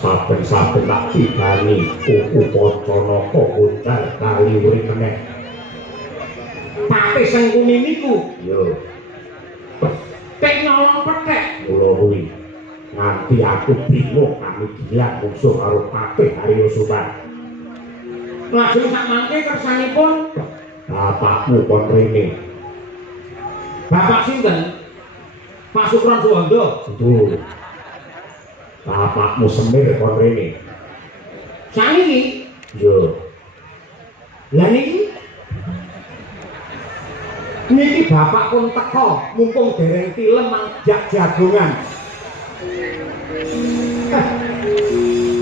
Saben-saben tak tibani kuku Pancanaka untar kali urip meneh. Patih Sengkuni niku. Yo. Tek nyolong pethek. Mula kuwi nganti aku bingung kami gila musuh karo Patih Haryo Suman. Lajeng sak mangke kersanipun bapakmu kon rene. Bapak sinten? Pak Sukron Suwanda. Betul. Bapakmu Semir kon rene. Saniki? Yo. Lah niki? Niki bapak pun teko mumpung dereng tilem mangjak jagongan.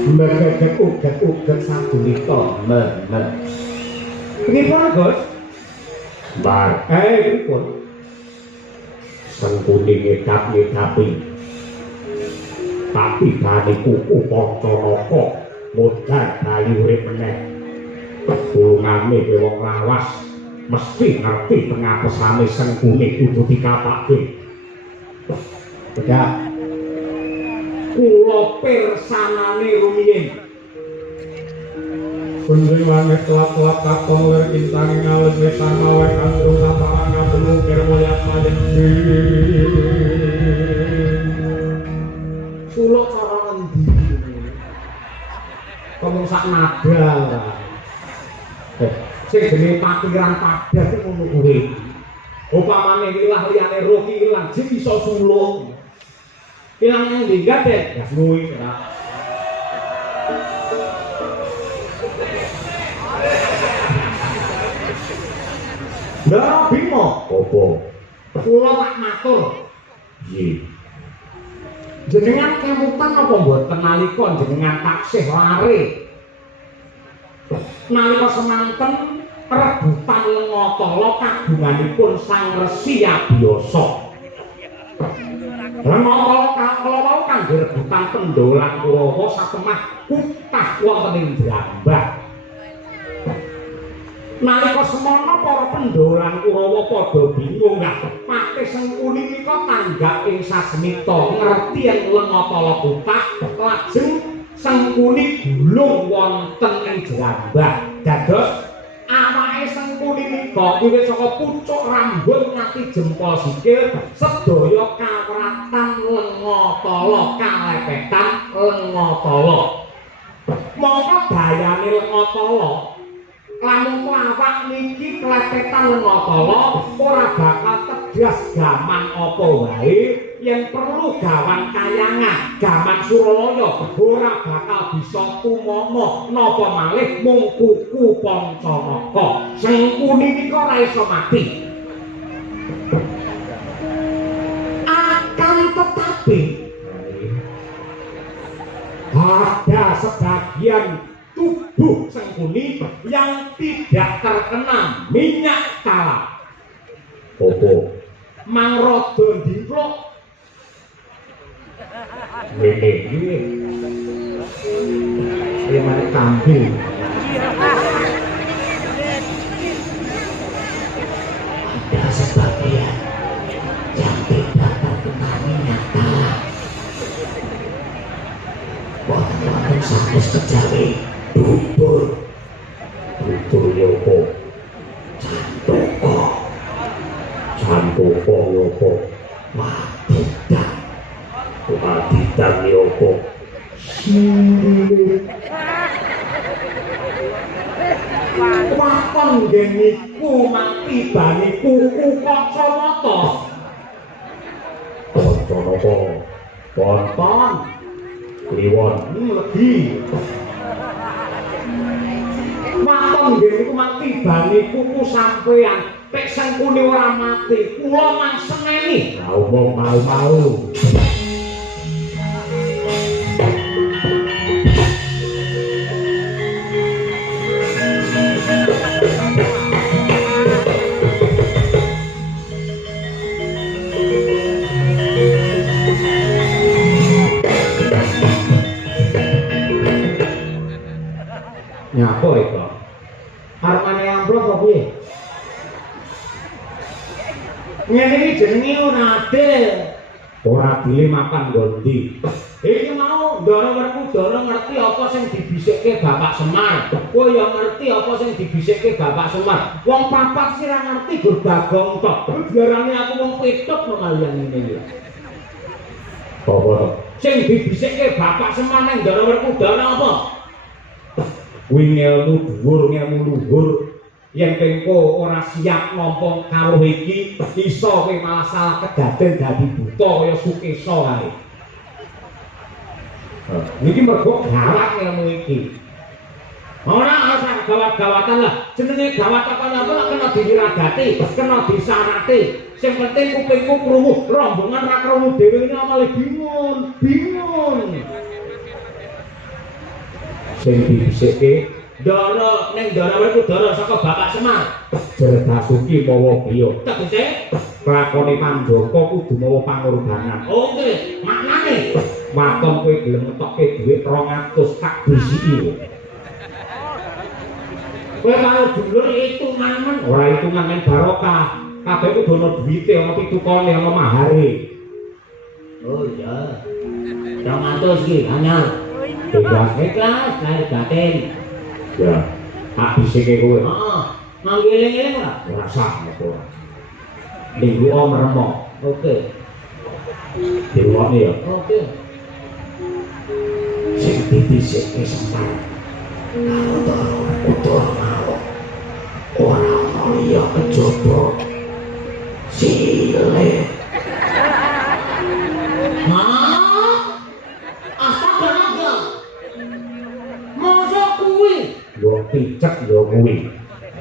Megek uget sadulita men. Pripun, Gus? Bar, pripun? Sengkuni ngekap-ngekapi. Tapi bani kuku Pancanaka modal bayi urip meneh. Tulungane wong lawas mesti ngerti pengapesane Sengkuni kudu dikapake. Tidak. Kula pirsanane rumiyin. Kunjung langit kelap-kelap kakong lir intang ngalus wetan mawe kandung sapangan ngabulu kirmulya majen. Suluk cara ngendi? Ngomong sak nada. Sing jenenge patiran padat iku ngono kuwi. Upamane wilah liyane roh iki ilang jek iso suluk. Ilang yang dinggat deh, ya semui kena. Ndara Bima, apa? Kula tak matur. Nggih. Jenengan kemutan apa mboten nalika jenengan taksih lare? Nalika semanten rebutan Lengatala kagunganipun Sang Resi Abiyasa. Lengatala kala kangge rebutan Pendolan Kurawa satemah kutah wonten ing Brambah. Nalika semana para Pendolan Kurawa padha bingung Patih Sengkuni nika tanggap ing sasmita ngerti yen Lengatala kutah lajeng Sengkuni gulung wonten ing Brambah. Dados awake Sengkuni nika wiwit saka pucuk rambut nganti jempol sikil sedaya kawratan Lengatala kalepetan Lengatala. Mongko bayane Lengatala lamun awak niki klepetan Lengatala ora bakal tegas gaman apa wae yen perlu gawan kayangan gaman Suralaya ora bakal bisa tumama napa malih mung kuku Pancanaka. Sengkuni nika ora iso mati. Akan tetapi ada sebagian tubuh Sengkuni yang tidak terkena minyak kala. Opo? Mang rada ndimpluk. Ngene. Ya mari kambing. Ada sebagian yang tidak terkena minyak kala. Wonten sanes kejawi Bubur yopo Cantoko yopo Madidan yopo Sirik Wakon geniku mati bani kuku Kacamata Pancanaka Ponton Kliwon legi Waton nggih niku mati bani kuku sampean pek Sengkuni ora mati kula mang seneni omong mau nyapa itu armane amplop apa piye Ngene iki jenenge ora adil. Ora dile makan gondi. Iki mau Ndara Werkudara ngerti apa sing dibisikke Bapak Semar. Kowe ya ngerti apa sing dibisikke Bapak Semar. Wong papat sira ngerti gur bagong tok. Diarani aku wong petuk kok kaliyan ngene iki. Apa sing dibisikke Bapak Semar ning Ndara Werkudara apa? Kuwi ngelmu dhuwur ngelmu luhur. Yen pengko ora siap nampa karo iki iso kowe malah salah kedaden dadi buta kaya Sukesa kae. Niki mergo gawat ilmu iki. Ora usah gawat-gawatan lah. Jenenge gawat apa napa kena diragati, kena disarati. Sing penting kupingku krungu, rombongan ra krungu dhewe ini amale bingung. Sing dibisikke Ndara ning Ndara Werkudara saka Bapak Semar. Jerdasuki mawa biya. Tegese lakone Pandhaka kudu mawa pangorbanan. Oke, maknane waton kowe gelem ngetokke dhuwit 200 tak bisiki. Kowe karo dulur hitungan men, ora hitungan men barokah. Kabeh kudu ana duwite, ana pitukane, ana mahare. Oh iya. 200 iki anyar. Ikhlas lahir batin. Ya, tak bisike kowe. Heeh. Mangke eling-eling ora? Ora sah ora. Minggu om remok. Oke. Dirungokne ya. Oke. Sing dibisike Semar. Karo utur mau. Ora ono liya kejaba. Sile. Astaga. Mosok kuwi. Yo picek yo kuwi.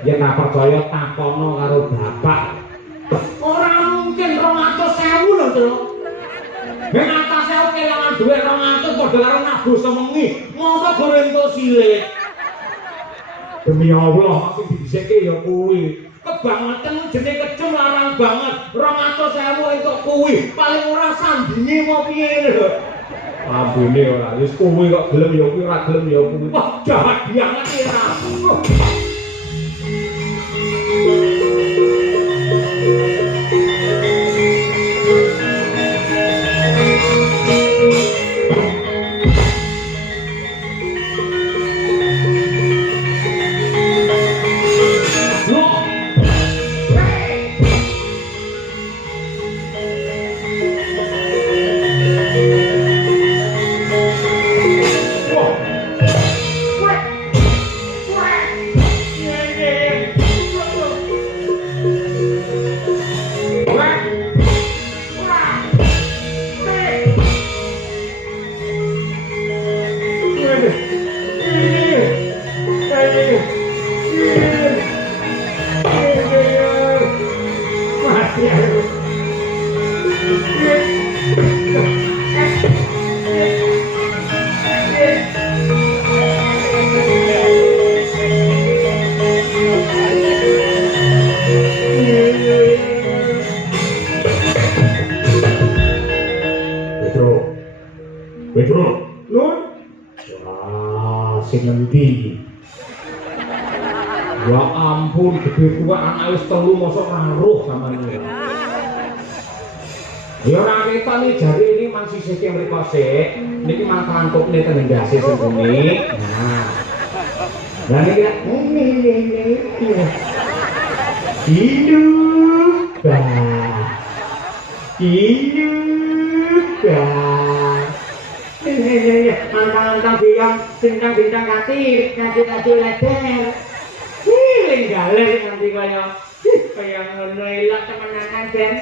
Yen ora percaya takono karo bapak. Ora mungkin 200.000 lho, Tru. Nek atase kelangan dhuwit 200 padha karo nabu semengi. Mosok goreng entuk silik. Demi Allah masih dibisike ya kuwi. Kebangetan jenenge kejem larang banget. 200.000 entuk kuwi. Paling ora sandinge mau piye lho. Ambune ora wis kuwi kok gelem ya kuwi ora gelem ya kuwi. Wah, jahat banget ya. Petro, Nun. Wah, sing ngendi? Ya ampun, gede tua anak wis 3 mosok raruh samane. Ya ora ketok nih jari ini masih sithik mriko sik. Niki mang kantukne teng ndase sembunyi. Nah. Lah niki hidup Antang-antang biang bintang-bintang kati lebar. Lenggaler nanti kaya ngono elok temenan Den.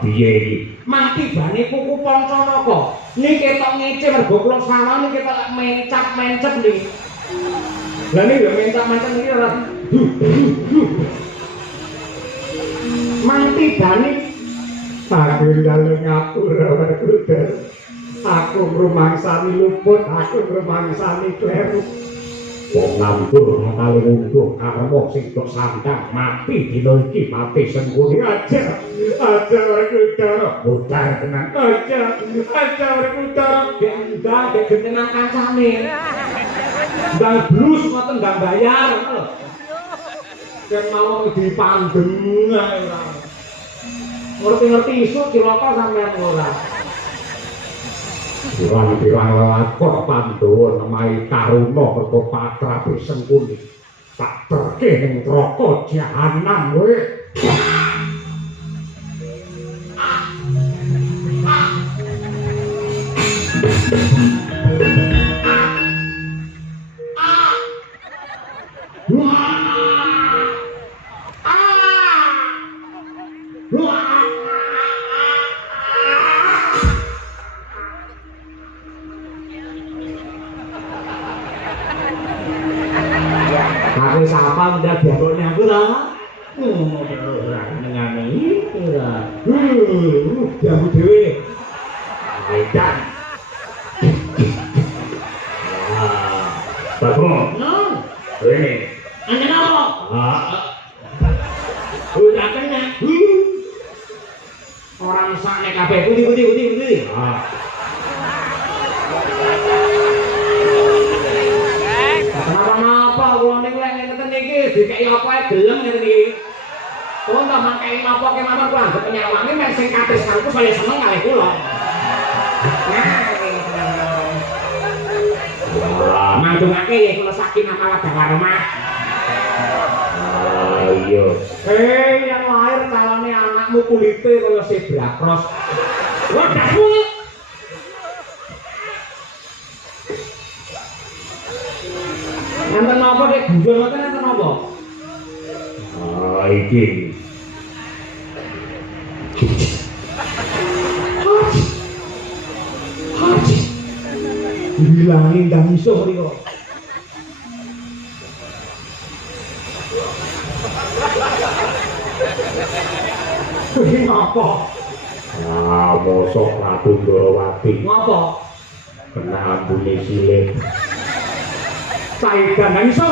Piye iki? Mati bane kuku Pancanaka. Niki ketok ngece mergo kula sawah niki ketok mencap-mencep niki. Lah niki lho mencap-mencep niki ora. Mati bane Pagundal ngapur Werkudara. Aku ngrumangsani luput, aku ngrumangsani kleru. Wong ngampur akale untung karmo sing tok sandang mati dina iki mati sengkuni aja Werkudara. Utar tenan aja Werkudara. Gendang gentenan kancane. Ndang blus ngoten ndang bayar. Yen mau dipandeng ae ora. Ngerti-ngerti isu cilaka sampean ora. Pirang-pirang lelakon Pandhawa nemahi taruna merga patrape Sengkuni. Tak terke ning neraka jahanam kowe. Aku sapa ndak diabone aku ta? Ora nengane ora. Diambu dhewe. Edan. Bagong. Non. Rene. Anjen apa? Udah kena. Orang sakne kabeh putih. Kenapa kula ning lek ngeten iki dikeki apa ae gelem ngeten iki. Kok tak mangkei napa kemawon kula anggap penyawange mek sing katresnanku saya seneng kalih kula. Mandungake ya kula saking amal Dawarma. Iya. Yang lahir kalane anakmu kulite kaya sebrakros. Wadahmu. Enten napa nek gunjul ngoten enten napa? Iki. Dibilangi ndang iso mriko. Kuwi apa? Mosok Ratu Ndorowati. Ngapa? Kena ambune silit. Saedan ndang iso.